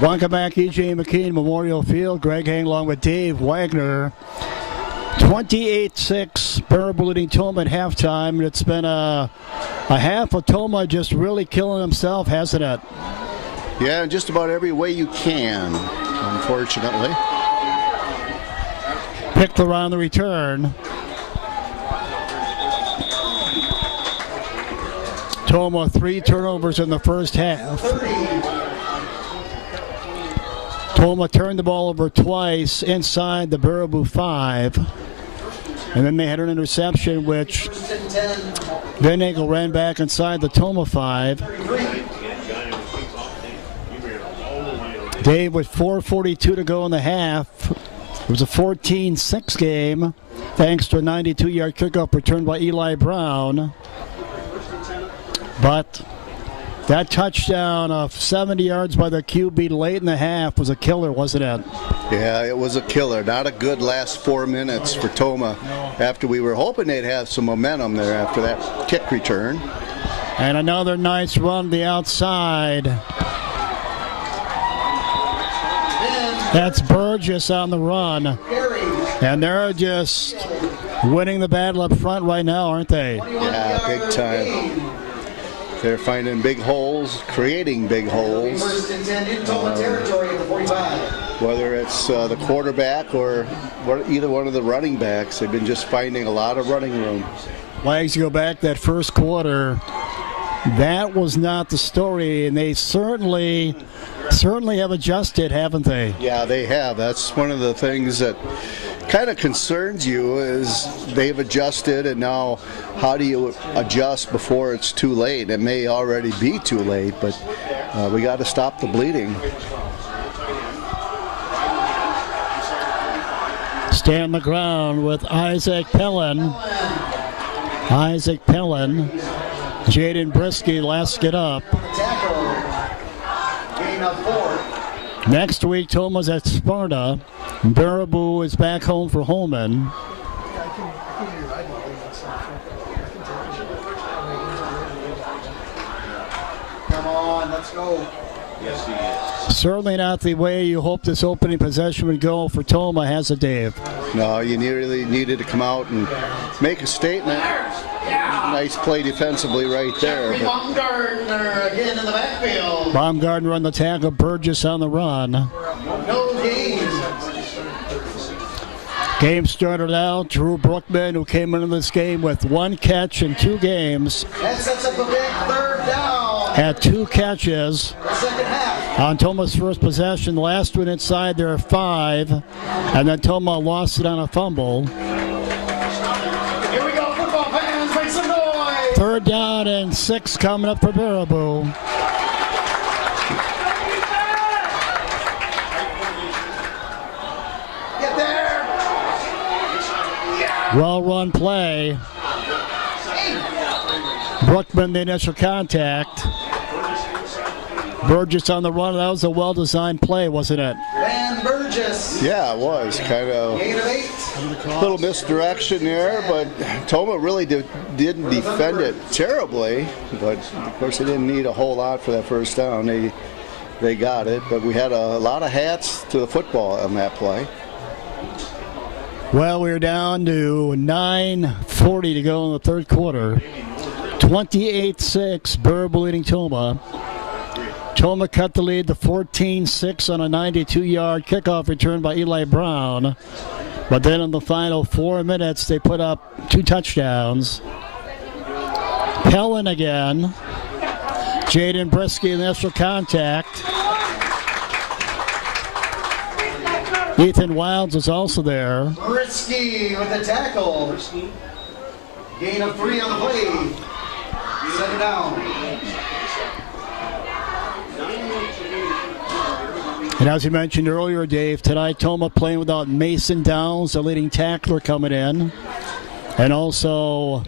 Welcome back, E.J. McKean Memorial Field. Greg Hang along with Dave Wagner. 28-6, Baraboo leading Tomah at halftime. It's been a half of Tomah just really killing himself, hasn't it? Yeah, in just about every way you can, unfortunately. Pickler on the return. Tomah 3 turnovers in the first half. Tomah turned the ball over twice inside the Baraboo 5. And then they had an interception, which Van Nagel ran back inside the Tomah 5. Dave with 4:42 to go in the half. It was a 14-6 game, thanks to a 92-yard kickoff return by Eli Brown. But that touchdown of 70 yards by the QB late in the half was a killer, wasn't it? Yeah, it was a killer. Not a good last 4 minutes for Tomah after we were hoping they'd have some momentum there after that kick return. And another nice run to the outside. That's Burgess on the run. And they're just winning the battle up front right now, aren't they? Yeah, big time. They're finding big holes, creating big holes. Whether it's the quarterback or either one of the running backs, they've been just finding a lot of running room. Wags, go back that first quarter. That was not the story, and they certainly have adjusted, haven't they? Yeah, they have. That's one of the things that kind of concerns you is they've adjusted, and now how do you adjust before it's too late? It may already be too late, but we got to stop the bleeding. Stay on the ground with Isaac Pellin. Isaac Pellin. Jaden Brisky last get up. Gain of 4. Next week, Tomah's at Sparta. Baraboo is back home for Holman. Come on, let's go. Yes, he is. Certainly not the way you hope this opening possession would go for Tomah, has it, Dave? No, you really needed to come out and make a statement. Nice play defensively right there. But Baumgartner again in the backfield. Baumgartner on the tackle, Burgess on the run. No gain. Game started out. Drew Brookman, who came into this game with 1 catch in 2 games, That sets up a big 3rd down. had 2 catches. The second half. On Tomah's first possession, the last one inside there are 5, and then Tomah lost it on a fumble. Here we go, football fans, make some noise. 3rd down and 6 coming up for Baraboo. Get there. Well-run play. Brookman, the initial contact. Burgess on the run. That was a well-designed play, wasn't it? Van Burgess. yeah, it was kind of Gain of 8. a little misdirection there, but Tomah really didn't defend it terribly. But of course, they didn't need a whole lot for that first down. They got it, but we had a lot of hats to the football on that play. Well, we're down to 9:40 to go in the 3rd quarter. 28-6, Baraboo leading Tomah. Tomah cut the lead to 14-6 on a 92-yard kickoff return by Eli Brown. But then in the final 4 minutes, they put up 2 touchdowns. Pellin again. Jaden Brisky, initial contact. Ethan Wilds is also there. Brisky with the tackle. Gain of 3 on the play. 2nd down. And as you mentioned earlier, Dave, tonight Tomah playing without Mason Downs, the leading tackler, coming in. And also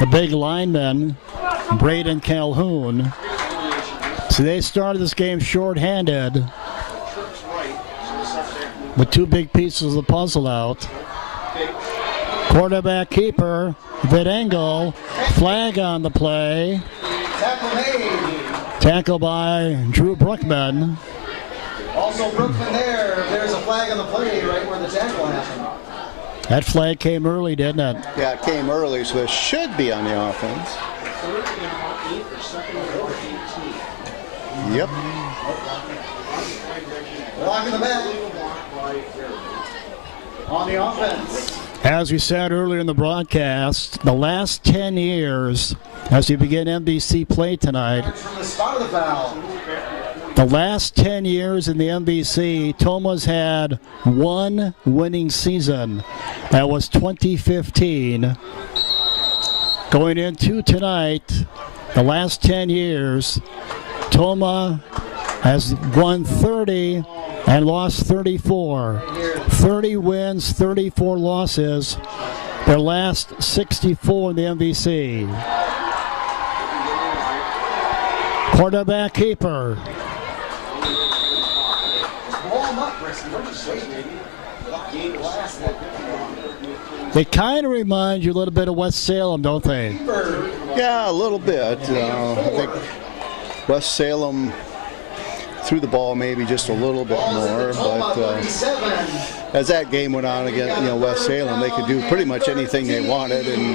the big lineman, Braden Calhoun. So they started this game short-handed with 2 big pieces of the puzzle out. Quarterback keeper, Vidangle, flag on the play. Tackle made. Tackle by Drew Brookman. Also Brookman there. There's a flag on the play right where the tackle happened. That flag came early, didn't it? Yeah, it came early, so it should be on the offense. Yep. Block in the back. On the offense. As we said earlier in the broadcast, the last 10 years, as we begin NBC play tonight, From the spot of the foul. the last 10 years in the NBC, Tomah's had 1 winning season. That was 2015. Going into tonight, the last 10 years, Tomah has won 30 and lost 34. 30 wins, 34 losses. Their last 64 in the MVC. Quarterback keeper. They kind of remind you a little bit of West Salem, don't they? Yeah, a little bit. I think West Salem threw the ball maybe just a little bit more, but as that game went on against West Salem, they could do pretty much anything they wanted and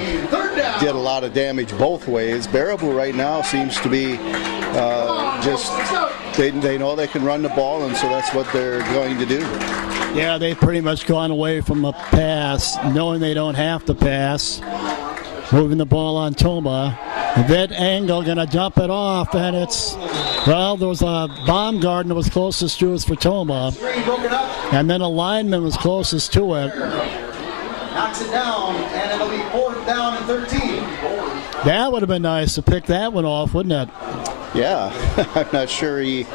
did a lot of damage both ways. Baraboo right now seems to be just they know they can run the ball, and so that's what they're going to do. Yeah, they've pretty much gone away from the pass, knowing they don't have to pass, moving the ball on Tomah. That angle going to dump it off, and it's, well, there was a Baumgartner was closest to us for Tomah, and then a lineman was closest to it. Knocks it down, and it'll be 4th down and 13. That would have been nice to pick that one off, wouldn't it? Yeah, I'm not sure he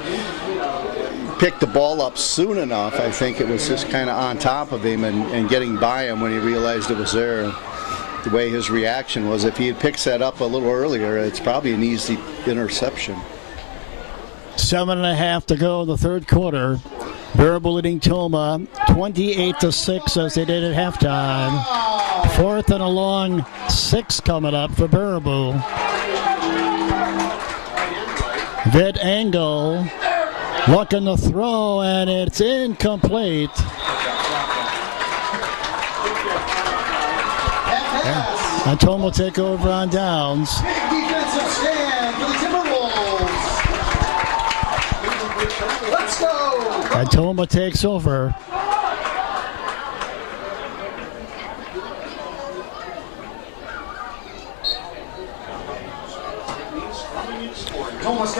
picked the ball up soon enough. I think it was just kind of on top of him and getting by him when he realized it was there. The way his reaction was, if he had picked that up a little earlier, it's probably an easy interception. 7.5 to go in the third quarter. Baraboo leading Tomah 28-6 as they did at halftime. 4th and a long 6 coming up for Baraboo. Vid angle looking to throw, and it's incomplete. And Tomah will take over on downs. Big defensive stand for the Timberwolves. Let's go. And Tomah takes over.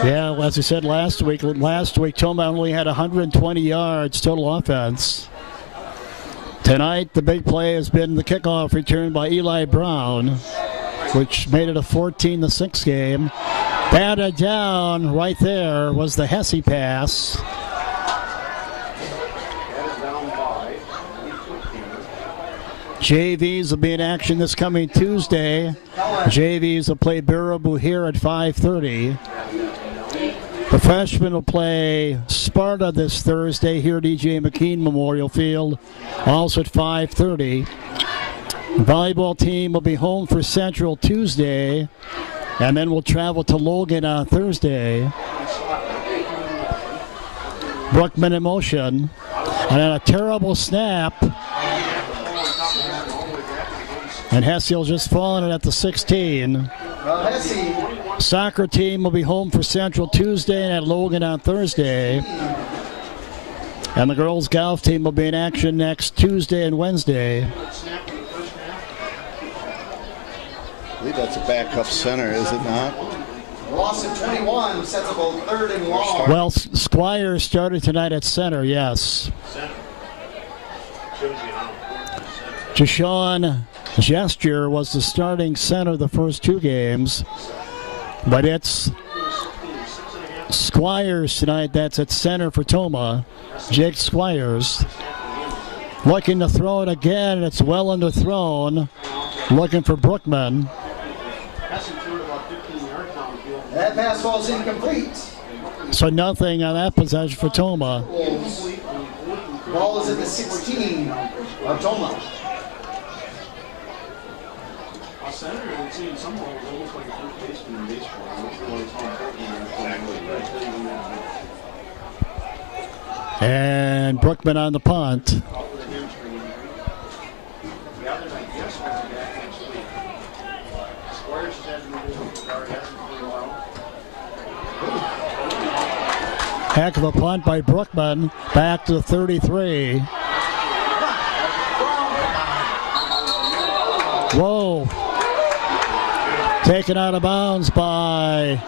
Yeah, as we said last week, Tomah only had 120 yards total offense. Tonight, the big play has been the kickoff return by Eli Brown, which made it a 14-6 game. Batted down right there was the Hesse pass. JVs will be in action this coming Tuesday. JVs will play Baraboo here at 5:30. The freshmen will play Sparta this Thursday here at E.J. McKean Memorial Field, also at 5:30. The volleyball team will be home for Central Tuesday, and then we'll travel to Logan on Thursday. Brookman in motion, and then a terrible snap. And Hesse will just fall in at the 16. Soccer team will be home for Central Tuesday and at Logan on Thursday. And the girls golf team will be in action next Tuesday and Wednesday. I believe that's a backup center, is it not? Loss of 21 sets up a 3rd and long. Well, Squires started tonight at center, yes. Jashawn Gesture was the starting center the first 2 games, but it's Squires tonight that's at center for Tomah. Jake Squires looking to throw it again, it's well underthrown, looking for Brookman. That pass ball's incomplete. So nothing on that possession for Tomah. Ball is at the 16 of Tomah. And Brookman on the punt. Heck of a punt by Brookman, back to the 33. Whoa. Taken out of bounds by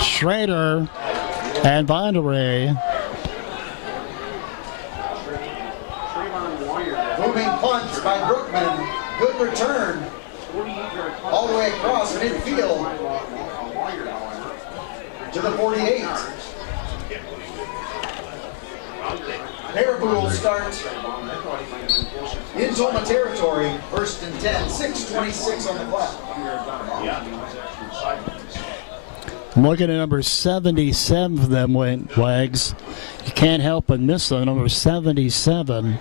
Schrader and Vonderay. Moving punt by Brookman. Good return. All the way across midfield to the 48. Baraboo will start in Tomah territory, 1st and 10, 6:26 on the clock. I'm looking at number 77 for them, Wags. You can't help but miss the number 77.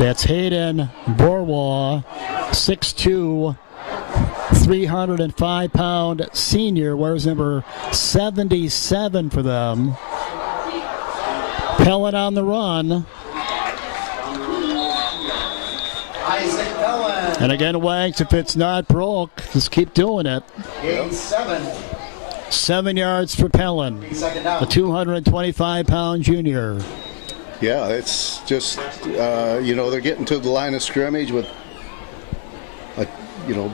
That's Hayden Borwa, 6'2", 305-pound senior. Where's number 77 for them? Pellin on the run. Isaac Pellin. And again, Wags, if it's not broke, just keep doing it. Gain 7. 7 yards for Pellin, the 225-pound junior. Yeah, it's just, they're getting to the line of scrimmage with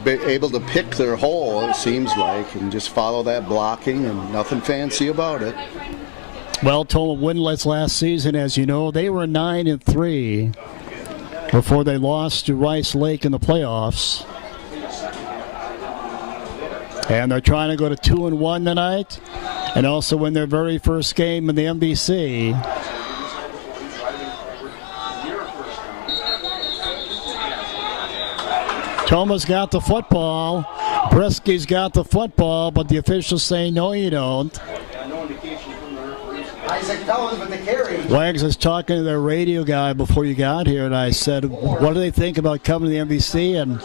able to pick their hole, it seems like, and just follow that blocking and nothing fancy about it. Well, Tomah winless last season, as you know. They were 9-3 before they lost to Rice Lake in the playoffs. And they're trying to go to 2-1 tonight and also win their very first game in the MVC. Tomah's got the football. Brisky's got the football, but the officials say, no, you don't. Isaac Collins with the carry. Wags was talking to their radio guy before you got here, and I said, what do they think about coming to the MVC? And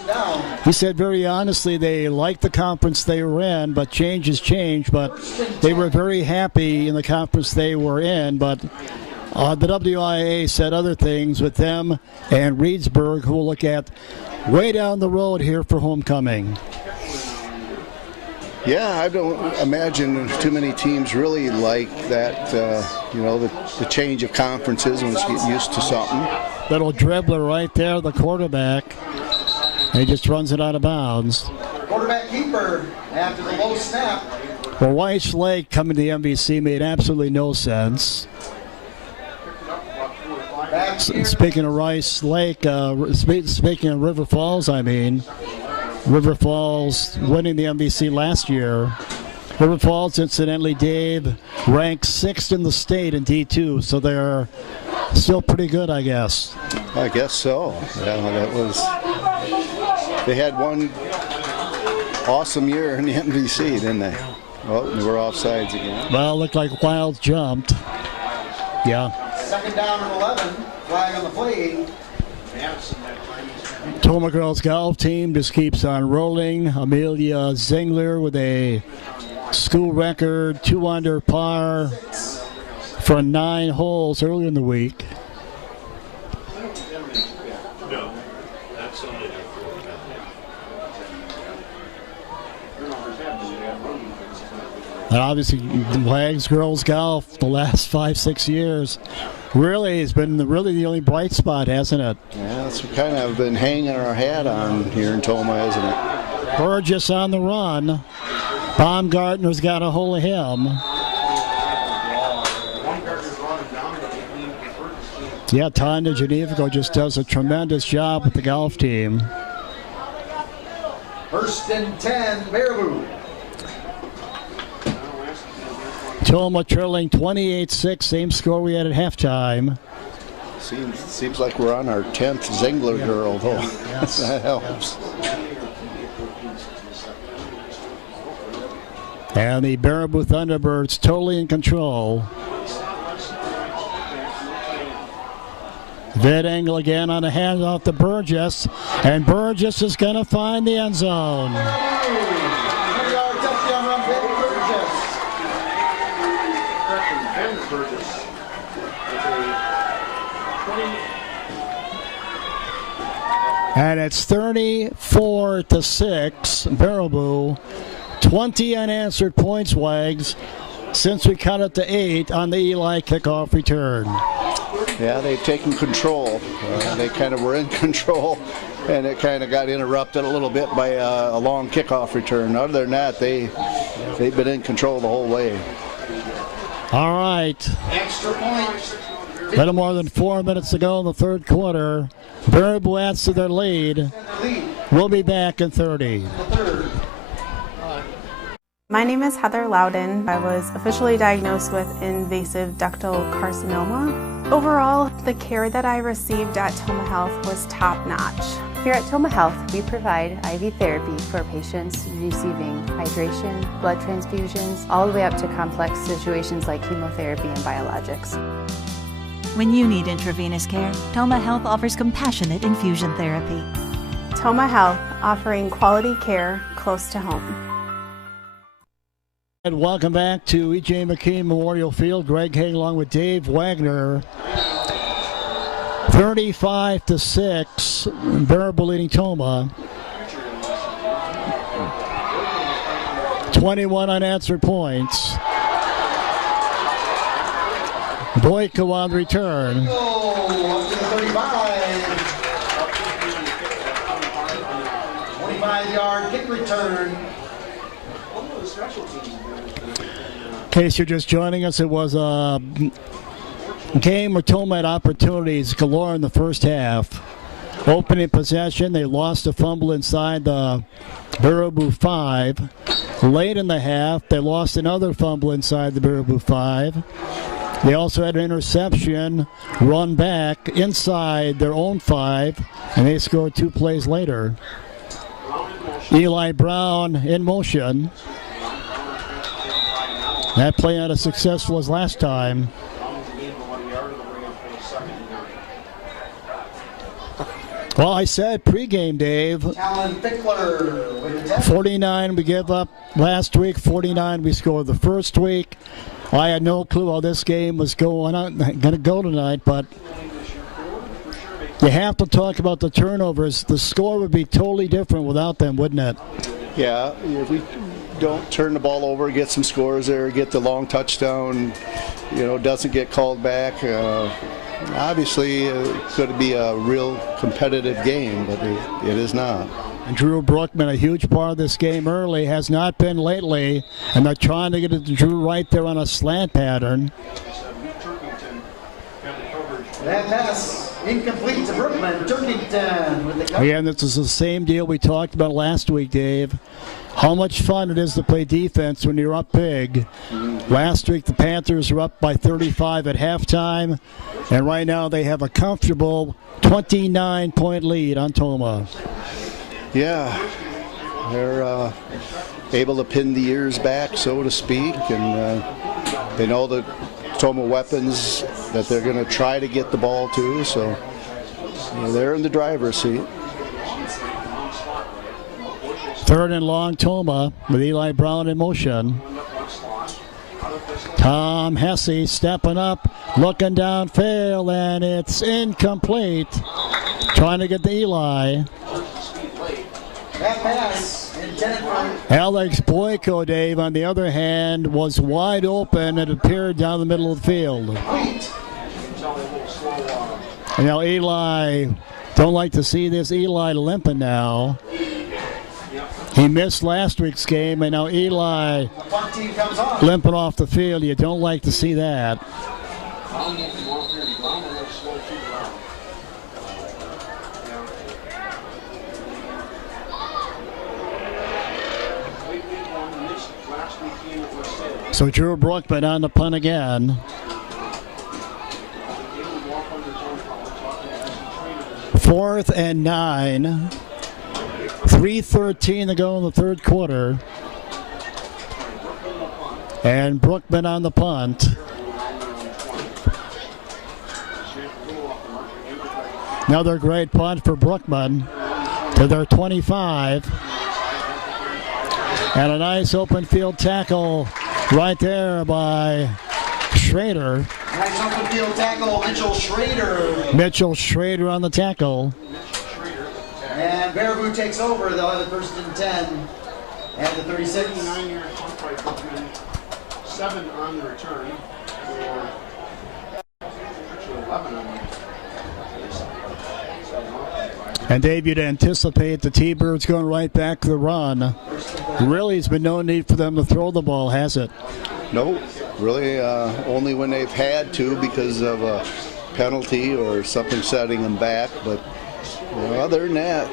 he said, very honestly, they liked the conference they were in, but change has changed. But they were very happy in the conference they were in. But the WIA said other things with them and Reedsburg, who will look at way down the road here for homecoming. Yeah, I don't imagine too many teams really like that, the change of conferences once you get used to something. Little dribbler right there, the quarterback. He just runs it out of bounds. Quarterback keeper after the low snap. Well, Rice Lake coming to the MVC made absolutely no sense. Speaking of Rice Lake, speaking of River Falls, River Falls winning the MVC last year. River Falls, incidentally, Dave, ranked 6th in the state in D2, so they're still pretty good, I guess. I guess so. Yeah, they had one awesome year in the MVC, didn't they? Oh, they were offsides again. Well, it looked like Wild jumped. Yeah. Second down and 11. Flag on the play. Tomah girls golf team just keeps on rolling. Amelia Zingler with a school record 2 under par for 9 holes earlier in the week. And obviously, Wags girls golf the last 5-6 years really has been the only bright spot, hasn't it? Yeah, that's what kind of been hanging our hat on here in Tomah, isn't it? Burgess on the run. Baumgartner's got a hold of him. Yeah, Tanya Genevico just does a tremendous job with the golf team. First and 10, Baraboo. Tomah trailing 28-6, same score we had at halftime. Seems like we're on our 10th Zingler girl, though. Yes. That helps. And the Baraboo Thunderbirds totally in control. Vid angle again on a handoff to Burgess, and Burgess is going to find the end zone. And it's 34-6, Baraboo. 20 unanswered points, Wags, since we cut it to 8 on the Eli kickoff return. Yeah, they've taken control. They kind of were in control, and it kind of got interrupted a little bit by a long kickoff return. Other than that, they've been in control the whole way. All right. Extra point. A little more than 4 minutes to go in the third quarter. Baraboo adds to their lead. We'll be back in 30. My name is Heather Loudon. I was officially diagnosed with invasive ductal carcinoma. Overall, the care that I received at Tomah Health was top-notch. Here at Tomah Health, we provide IV therapy for patients receiving hydration, blood transfusions, all the way up to complex situations like chemotherapy and biologics. When you need intravenous care, Tomah Health offers compassionate infusion therapy. Tomah Health, offering quality care close to home. And welcome back to E.J. McKean Memorial Field. Greg Hay along with Dave Wagner. 35-6, Baraboo leading Tomah. 21 unanswered points. Boyko on the return. 50-yard kick return. In case you're just joining us, it was a game where Tomah had opportunities galore in the first half. Opening possession, they lost a fumble inside the Baraboo 5. Late in the half, they lost another fumble inside the Baraboo 5. They also had an interception run back inside their own 5, and they scored 2 plays later. Eli Brown in motion. That play not as successful as last time. Well, I said pregame, Dave. Alan Fickler with the 49 we gave up last week. 49 we scored the first week. I had no clue how this game was going to go tonight, but you have to talk about the turnovers. The score would be totally different without them, wouldn't it? Yeah, if we don't turn the ball over, get some scores there, get the long touchdown, doesn't get called back. Obviously, it could be a real competitive game, but it is not. And Drew Brookman, a huge part of this game early, has not been lately, and they're trying to get it to Drew right there on a slant pattern. that pass incomplete to Brookman. Turkington with the cover. Again, this is the same deal we talked about last week, Dave. How much fun it is to play defense when you're up big. Last week, the Panthers were up by 35 at halftime, and right now they have a comfortable 29-point lead on Tomah. Yeah, they're able to pin the ears back, so to speak, and they know the Tomah weapons that they're going to try to get the ball to, so they're in the driver's seat. Third and long, Tomah with Eli Brown in motion. Tom Hesse stepping up, looking downfield, and it's incomplete. Trying to get to Eli. That pass intended for Alex Boyko, Dave, on the other hand, was wide open and appeared down the middle of the field. And now Eli, don't like to see this. Eli limping now. He missed last week's game, and now Eli limping off the field. You don't like to see that. So Drew Brookman on the punt again. Fourth and 9. 3:13 to go in the third quarter. And Brookman on the punt. Another great punt for Brookman to their 25. And a nice open field tackle right there by Schrader. nice open field tackle, Mitchell Schrader. Mitchell Schrader on the tackle. And Baraboo takes over. They'll have it first and 10 at the 36. 9-yard punt by Brookman, 7 on the return, or actually 11 on the And Dave, you'd anticipate the T-Birds going right back to the run. Really, has been no need for them to throw the ball, has it? No, really only when they've had to because of a penalty or something setting them back. But other than that,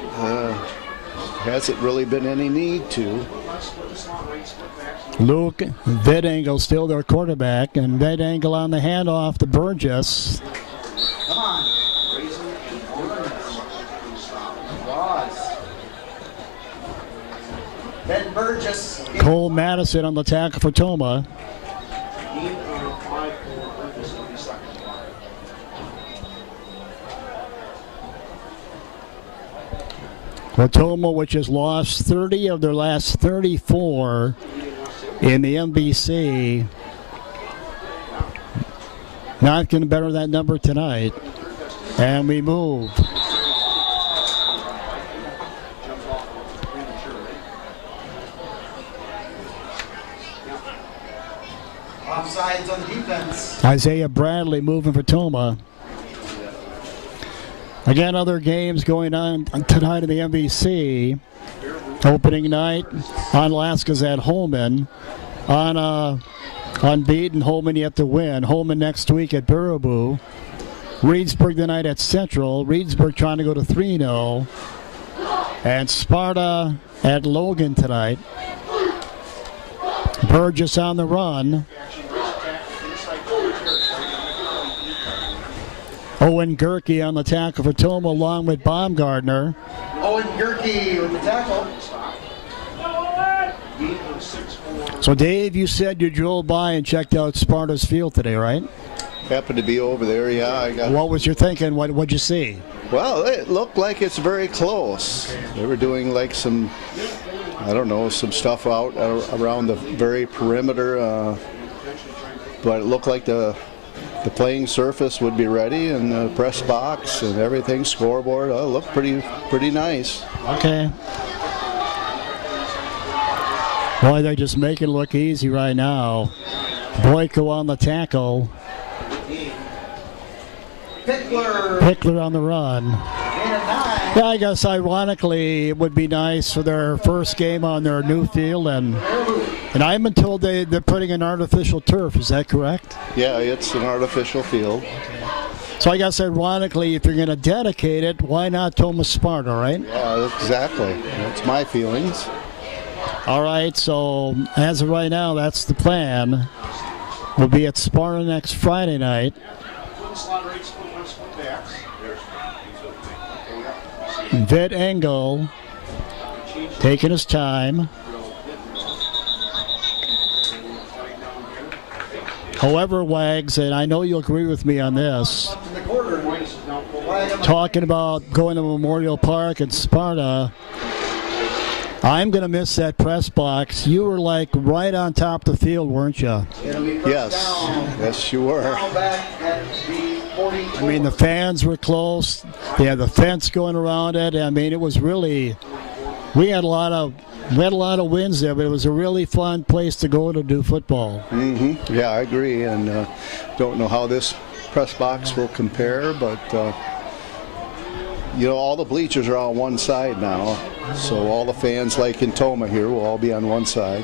hasn't really been any need to. Luke Vidangle still their quarterback, and Vidangle on the handoff to Burgess. Come on. Ben Burgess. Cole Madison on the tackle for Tomah. Well, Tomah, which has lost 30 of their last 34 in the MVC, not going to better that number tonight. And we move. Offsides on the defense. Isaiah Bradley moving for Tomah. Again, other games going on tonight in the MVC. Opening night on Alaska's at Holman. Unbeaten, Holman yet to win. Holman next week at Baraboo. Reedsburg tonight at Central. Reedsburg trying to go to 3-0. And Sparta at Logan tonight. Burgess on the run. Owen Gerke on the tackle for Tomah along with Baumgartner. Owen Gerke with the tackle. So Dave, you said you drove by and checked out Sparta's field today, right? Happened to be over there, yeah. What was your thinking? What'd you see? Well, it looked like it's very close. They were doing like some, I don't know, some stuff out around the very perimeter, but it looked like the playing surface would be ready, and the press box and everything, scoreboard, looked pretty nice. Okay. Boy, they're just making it look easy right now. Boyko on the tackle. Pickler on the run. Yeah, I guess ironically it would be nice for their first game on their new field, and I've been told they're putting an artificial turf. Is that correct? Yeah, it's an artificial field. So I guess ironically, if you're going to dedicate it, why not Tomah Sparta, right? Yeah, exactly. That's my feelings. All right, so as of right now, that's the plan. We'll be at Sparta next Friday night. Vid Engel taking his time. However, Wags, and I know you'll agree with me on this, talking about going to Memorial Park and Sparta, I'm going to miss that press box. You were like right on top of the field, weren't you? Yes, you were. I mean, the fans were close. They had the fence going around it. I mean, it was really, we had a lot of wins there, but it was a really fun place to go to do football. Mm-hmm. Yeah, I agree, and don't know how this press box will compare, but you know, all the bleachers are on one side now, so all the fans, like in Tomah here, will all be on one side.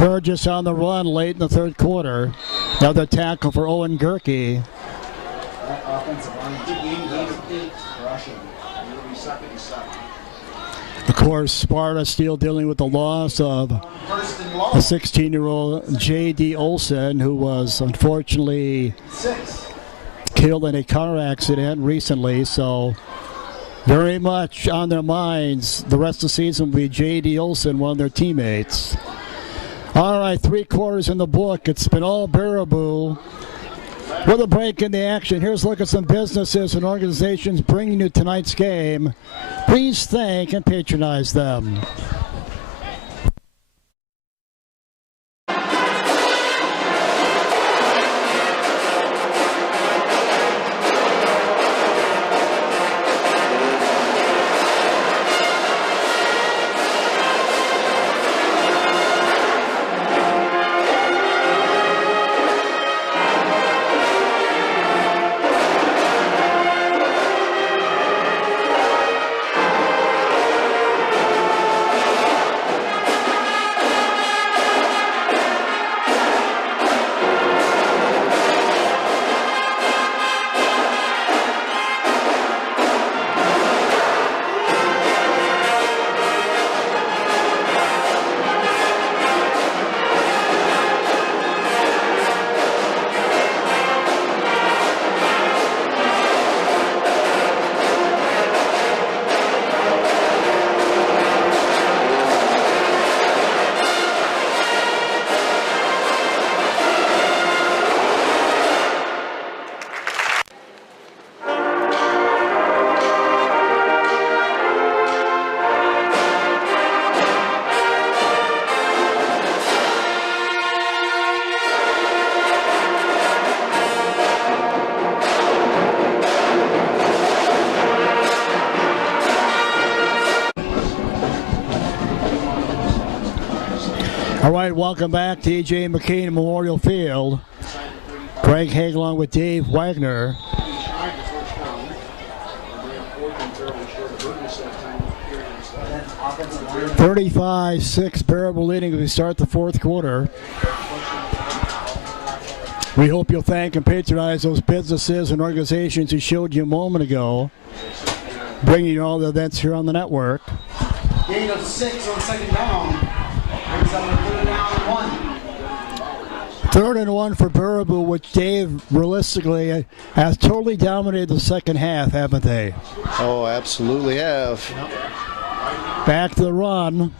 Burgess on the run late in the third quarter. Another tackle for Owen Gerke. Of course, Sparta still dealing with the loss of a 16-year-old J.D. Olson, who was unfortunately killed in a car accident recently. So very much on their minds the rest of the season will be J.D. Olson, one of their teammates. All right, 3 quarters in the book. It's been all Baraboo. With a break in the action, here's a look at some businesses and organizations bringing you tonight's game. Please thank and patronize them. All right, welcome back to E.J. McKean Memorial Field. Greg Haig along with Dave Wagner. 35-6 Baraboo leading as we start the fourth quarter. We hope you'll thank and patronize those businesses and organizations who showed you a moment ago, bringing you all the events here on the network. Gain of 6 on second down. Brings up a 3rd down and 1. 3rd and 1 for Baraboo, which Dave realistically has totally dominated the second half, haven't they? Oh, absolutely have. Back to the run.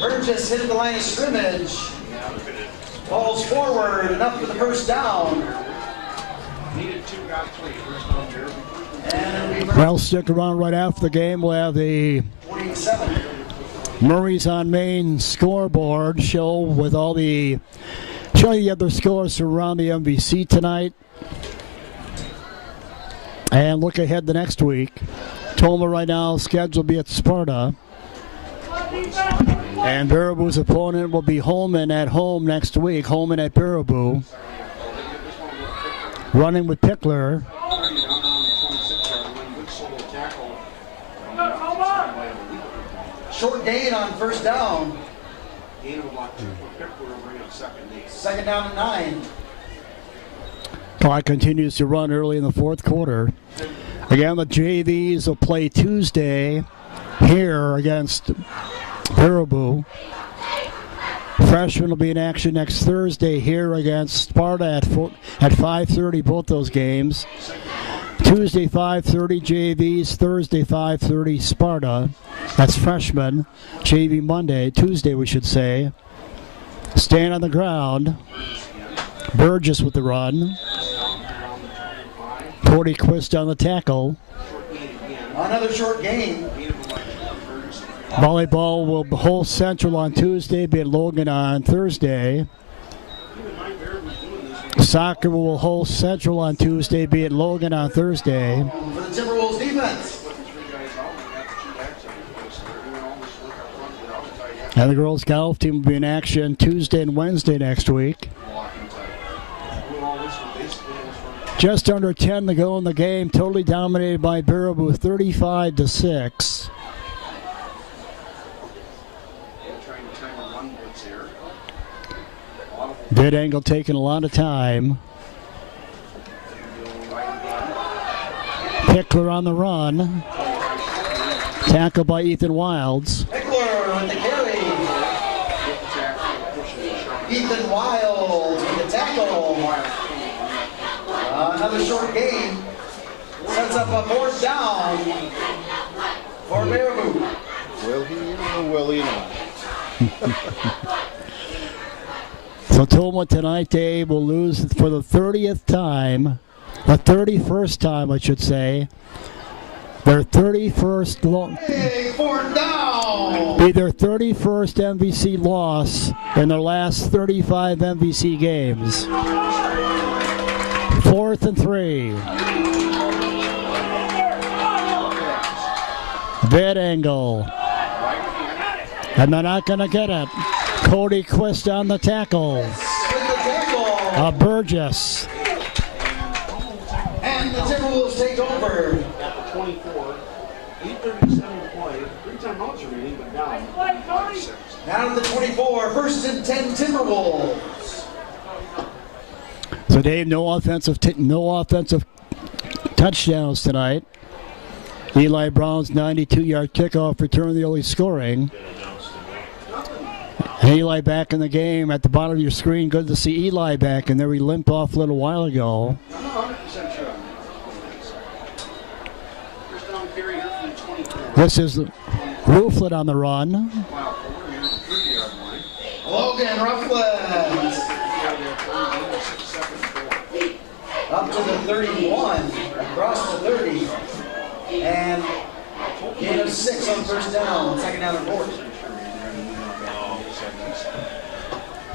Burgess hit at the line of scrimmage. Falls forward, enough for the first down. Well, stick around right after the game. We'll have the 27. Murray's on Main scoreboard show with all the other scores from around the MVC tonight. And look ahead the next week. Tomah right now scheduled to be at Sparta. And Baraboo's opponent will be Holman at home next week. Holman at Baraboo. Running with Pickler. Short gain on first down. Second down and 9. Clock continues to run early in the fourth quarter. Again, the JVs will play Tuesday here against Baraboo. Freshmen will be in action next Thursday here against Sparta at 5:30, both those games. Tuesday 5:30 JVs, Thursday 5:30 Sparta. That's freshmen. JV Tuesday we should say. Stand on the ground. Burgess with the run. Cody Quist on the tackle. Another short gain. Volleyball will host Central on Tuesday, be at Logan on Thursday. Soccer will host Central on Tuesday, be at Logan on Thursday. For the Timberwolves defense. And the girls golf team will be in action Tuesday and Wednesday next week. Just under 10 to go in the game, totally dominated by Baraboo, 35-6. Bid angle taking a lot of time. Pickler on the run. Tackle by Ethan Wilds. Pickler with the carry. Ethan Wilds with the tackle. Another short gain. Sets up a 4th down for Baraboo. Will he or will he not? So Tomah tonight, Dave, will lose for the 30th time, the 31st time, I should say. Their 31st Big 4th down. be their 31st MVC loss in their last 35 MVC games. 4th and 3. Bid angle. And they're not going to get it. Cody Quist on the tackle. Burgess. And the Timberwolves take over. At the 24, 8:37 to play. 3 timeouts remaining, but down. Down at the 24, 1st and 10 Timberwolves. So Dave, no offensive touchdowns tonight. Eli Brown's 92-yard kickoff return the only scoring. Eli back in the game at the bottom of your screen. Good to see Eli back in there. He limped off a little while ago. This is Rooflet on the run. Logan Rufflet. Up to the 31, across the 30. And gain of 6 on first down, second down and 4.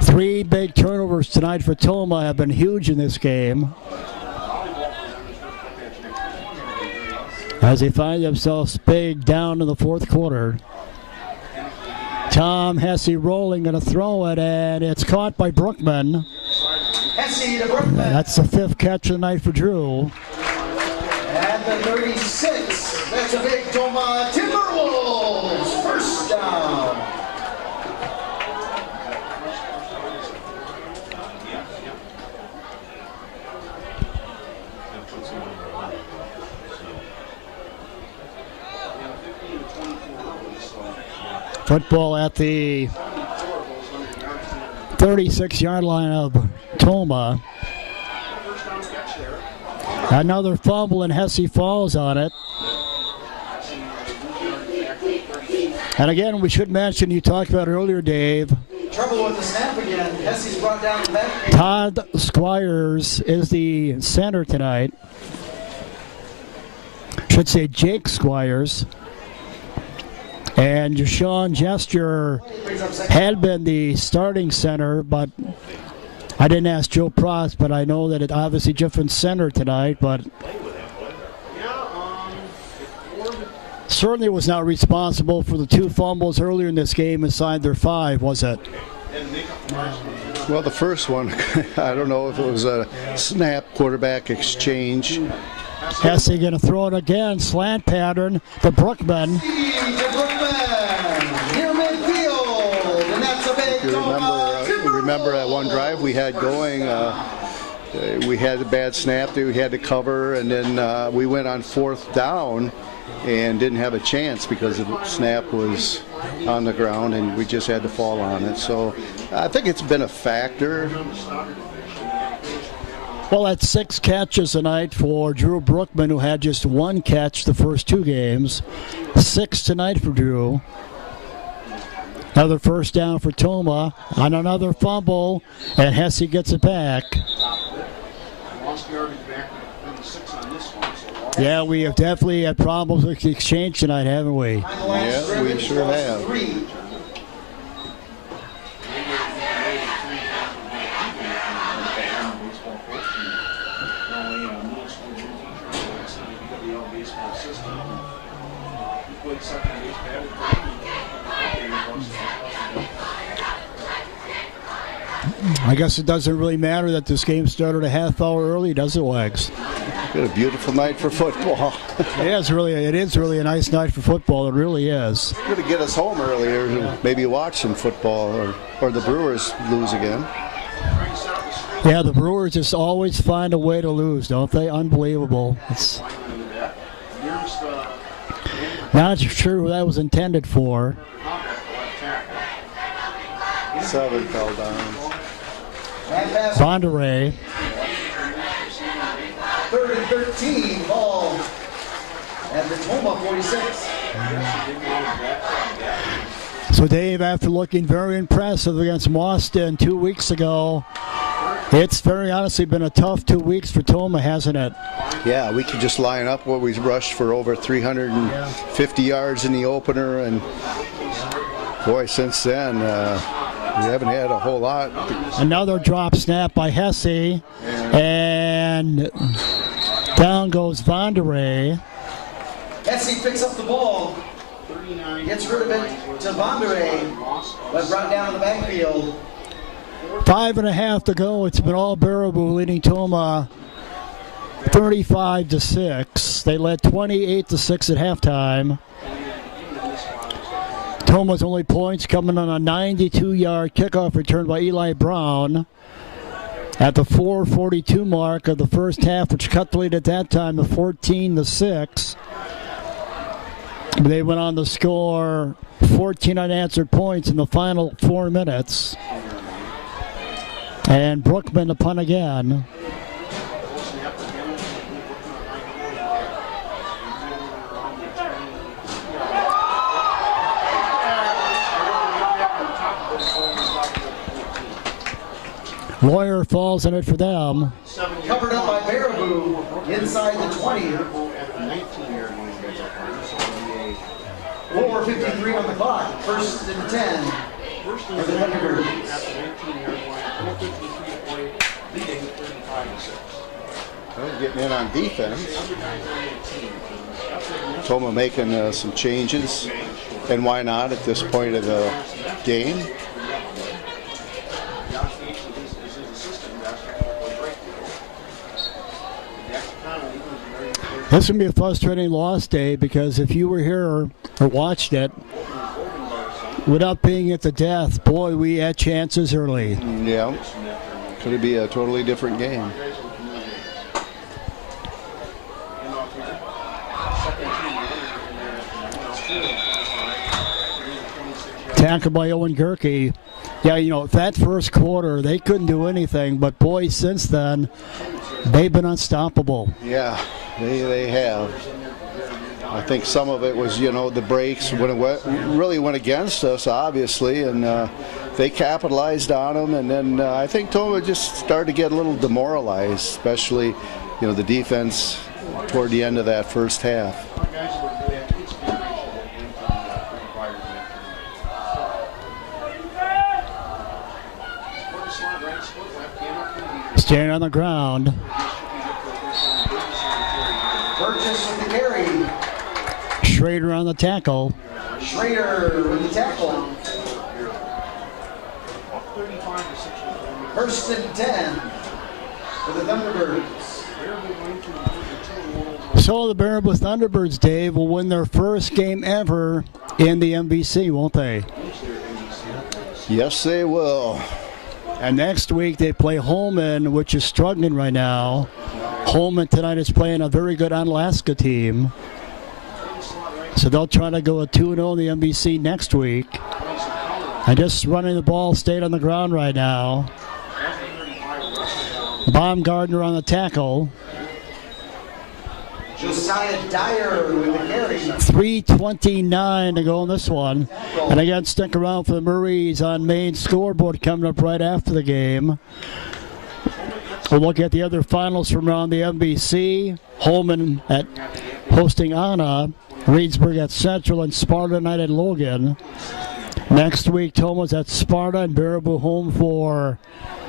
3 big turnovers tonight for Tomah have been huge in this game, as they find themselves big down in the fourth quarter. Tom Hesse rolling, going to throw it, and it's caught by Brookman. Hesse to Brookman. That's the 5th catch of the night for Drew. And at the 36. That's a big Tomah Timberwolves. First down. Football at the 36-yard line of Tomah. Another fumble and Hesse falls on it. And again, we should mention, you talked about earlier, Dave. Trouble with the snap again. Hesse's brought down the back. Todd Squires is the center tonight. Should say Jake Squires. And Deshaun Gesture had been the starting center, but I didn't ask Joe Prost, but I know that it obviously different center tonight, but certainly was not responsible for the 2 fumbles earlier in this game inside their 5, was it? Well, the first one, I don't know if it was a snap quarterback exchange. Hesse going to throw it again, slant pattern to Brookman. Remember that one drive we had going, we had a bad snap that we had to cover, and then we went on 4th down and didn't have a chance because the snap was on the ground and we just had to fall on it. So I think it's been a factor. Well, that's 6 catches tonight for Drew Brookman, who had just 1 catch the first 2 games. 6 tonight for Drew. Another first down for Tomah on another fumble, and Hesse gets it back. Yeah, we have definitely had problems with the exchange tonight, haven't we? Yeah, we sure have. I guess it doesn't really matter that this game started a half hour early, does it, Wags? Been a beautiful night for football. It is really a nice night for football. It really is. Going to get us home earlier, maybe watch some football, or the Brewers lose again. Yeah, the Brewers just always find a way to lose, don't they? Unbelievable. It's not sure who that was intended for. 7 fell down. Vonderay. 3rd and 13, ball at the Tomah 46. So Dave, after looking very impressive against Mauston 2 weeks ago, it's very honestly been a tough 2 weeks for Tomah, hasn't it? Yeah, we could just line up where we rushed for over 350 yards in the opener, and boy, since then, we haven't had a whole lot. Another drop snap by Hesse, and down goes Vonderay. Hesse picks up the ball, gets rid of it to Vonderay, but brought down in the backfield. 5.5 to go. It's been all Baraboo leading Tomah 35-6. They led 28-6 at halftime. Tomah's only points coming on a 92-yard kickoff return by Eli Brown at the 4:42 mark of the first half, which cut the lead at that time to 14-6. They went on to score 14 unanswered points in the final 4 minutes. And Brookman to punt again. Lawyer falls in it for them. Covered up by Baraboo inside the 20. 4:53 on the clock. 1st and 10 for the Thunderbirds. Well, getting in on defense. Tomah making some changes, and why not at this point of the game? This will be a frustrating loss, Dave, because if you were here or watched it, without being at the death, boy, we had chances early. Yeah. Could it be a totally different game? Tackled by Owen Gerke. Yeah, you know, that first quarter, they couldn't do anything, but boy, since then, they've been unstoppable. Yeah, they have. I think some of it was, you know, the breaks when it really went against us, obviously, and they capitalized on them. And then I think Tomah just started to get a little demoralized, especially, you know, the defense toward the end of that first half. Staying on the ground. Burgess with the carry. Schrader on the tackle. Schrader with the tackle. First and 10 for the Thunderbirds. So the Baraboo Thunderbirds, Dave, will win their first game ever in the MVC, won't they? Yes, they will. And next week they play Holman, which is struggling right now. Holman tonight is playing a very good Onalaska team. So they'll try to go a 2-0 in the MVC next week. And just running the ball, stayed on the ground right now. Baumgartner on the tackle. Josiah Dyer with the carry. 3:29 to go in this one. And again, stick around for the Murrays on main scoreboard coming up right after the game. We'll look at the other finals from around the MVC. Holman at hosting Anna. Reedsburg at Central and Sparta tonight at Logan. Next week, Tomah's at Sparta and Baraboo home for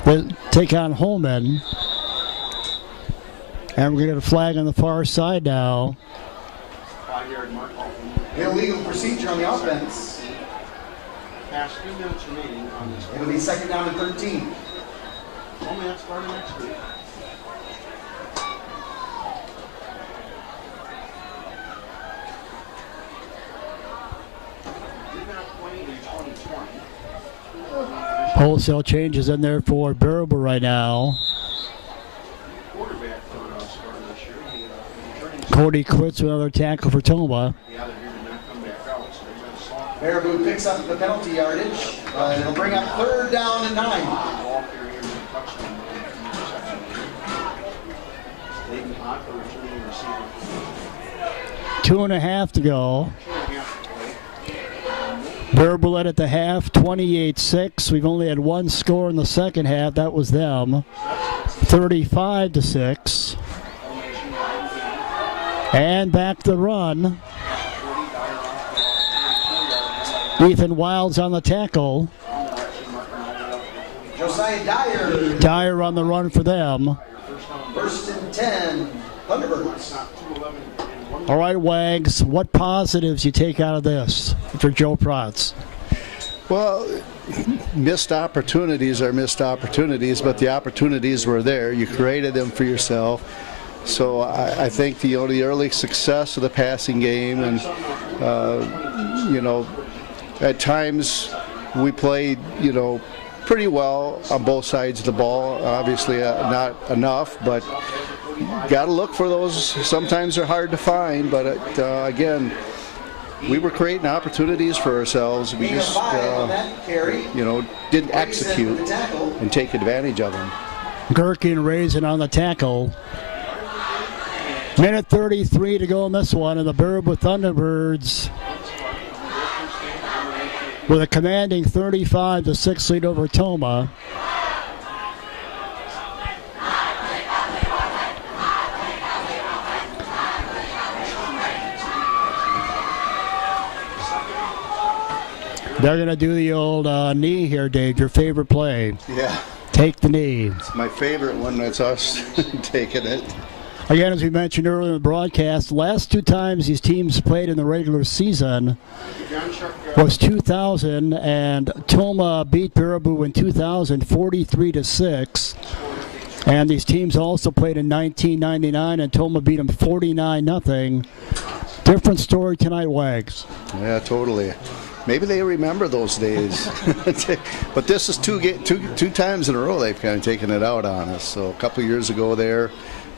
the take on Holman. And we're going to get a flag on the far side now. Illegal procedure on the offense. Past 2 minutes remaining on this. It'll be second down and 13. Only that's starting next week. Wholesale changes in there for Baraboo right now. Cody quits with another tackle for Tomah. Baraboo picks up the penalty yardage, but it'll bring up third down and 9. Two and a half to go. Baraboo led at the half, 28-6. We've only had one score in the second half. That was them. 35-6. And back the run. Ethan Wilds on the tackle. Josiah Dyer. Dyer on the run for them. First and 10. Thunderbirds. All right, Wags, what positives you take out of this for Joe Protz? Well, missed opportunities are missed opportunities, but the opportunities were there. You created them for yourself. So I think the early success of the passing game, and you know, at times we played, you know, pretty well on both sides of the ball. Obviously, not enough, but got to look for those. Sometimes they're hard to find, but again, we were creating opportunities for ourselves. We just, you know, didn't execute and take advantage of them. Gerke raising on the tackle. Minute 33 to go in this one, and the Baraboo Thunderbirds with a commanding 35-6 lead over Tomah. They're going to do the old knee here, Dave, your favorite play. Yeah. Take the knee. It's my favorite one. That's us taking it. Again, as we mentioned earlier in the broadcast, the last two times these teams played in the regular season was 2000, and Tomah beat Baraboo in 2000, 43-6. And these teams also played in 1999, and Tomah beat them 49-0. Different story tonight, Wags. Yeah, totally. Maybe they remember those days. But this is two times in a row they've kind of taken it out on us. So a couple of years ago there,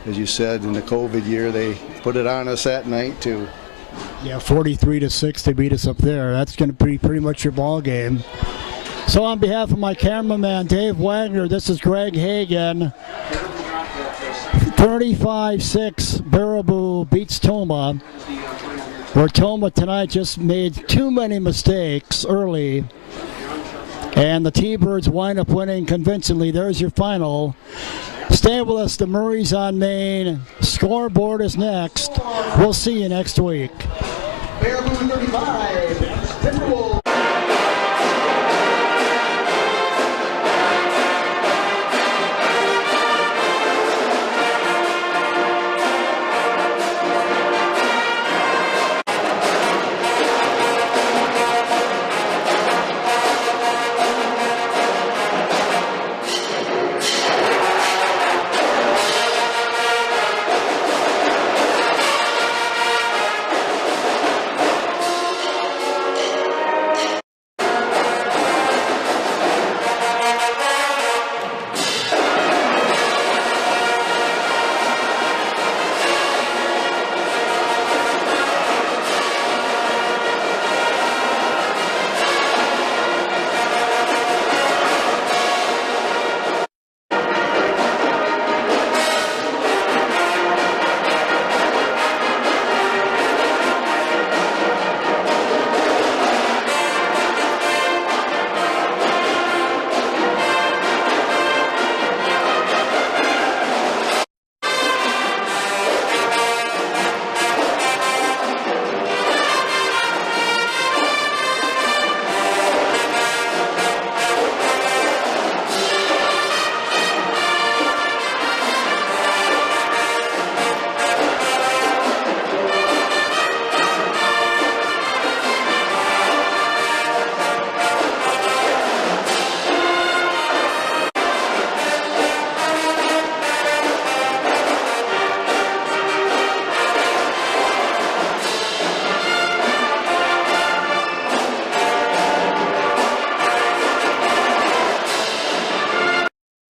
as you said, in the COVID year, they put it on us that night too. Yeah, 43-6, they beat us up there. That's going to be pretty much your ball game. So on behalf of my cameraman, Dave Wagner, this is Greg Hagan. 35-6, Baraboo beats Tomah. Where Tomah tonight just made too many mistakes early. And the T-Birds wind up winning convincingly. There's your final. Stay with us. The Murray's on Main. Scoreboard is next. We'll see you next week. Baraboo 35, Timberwolves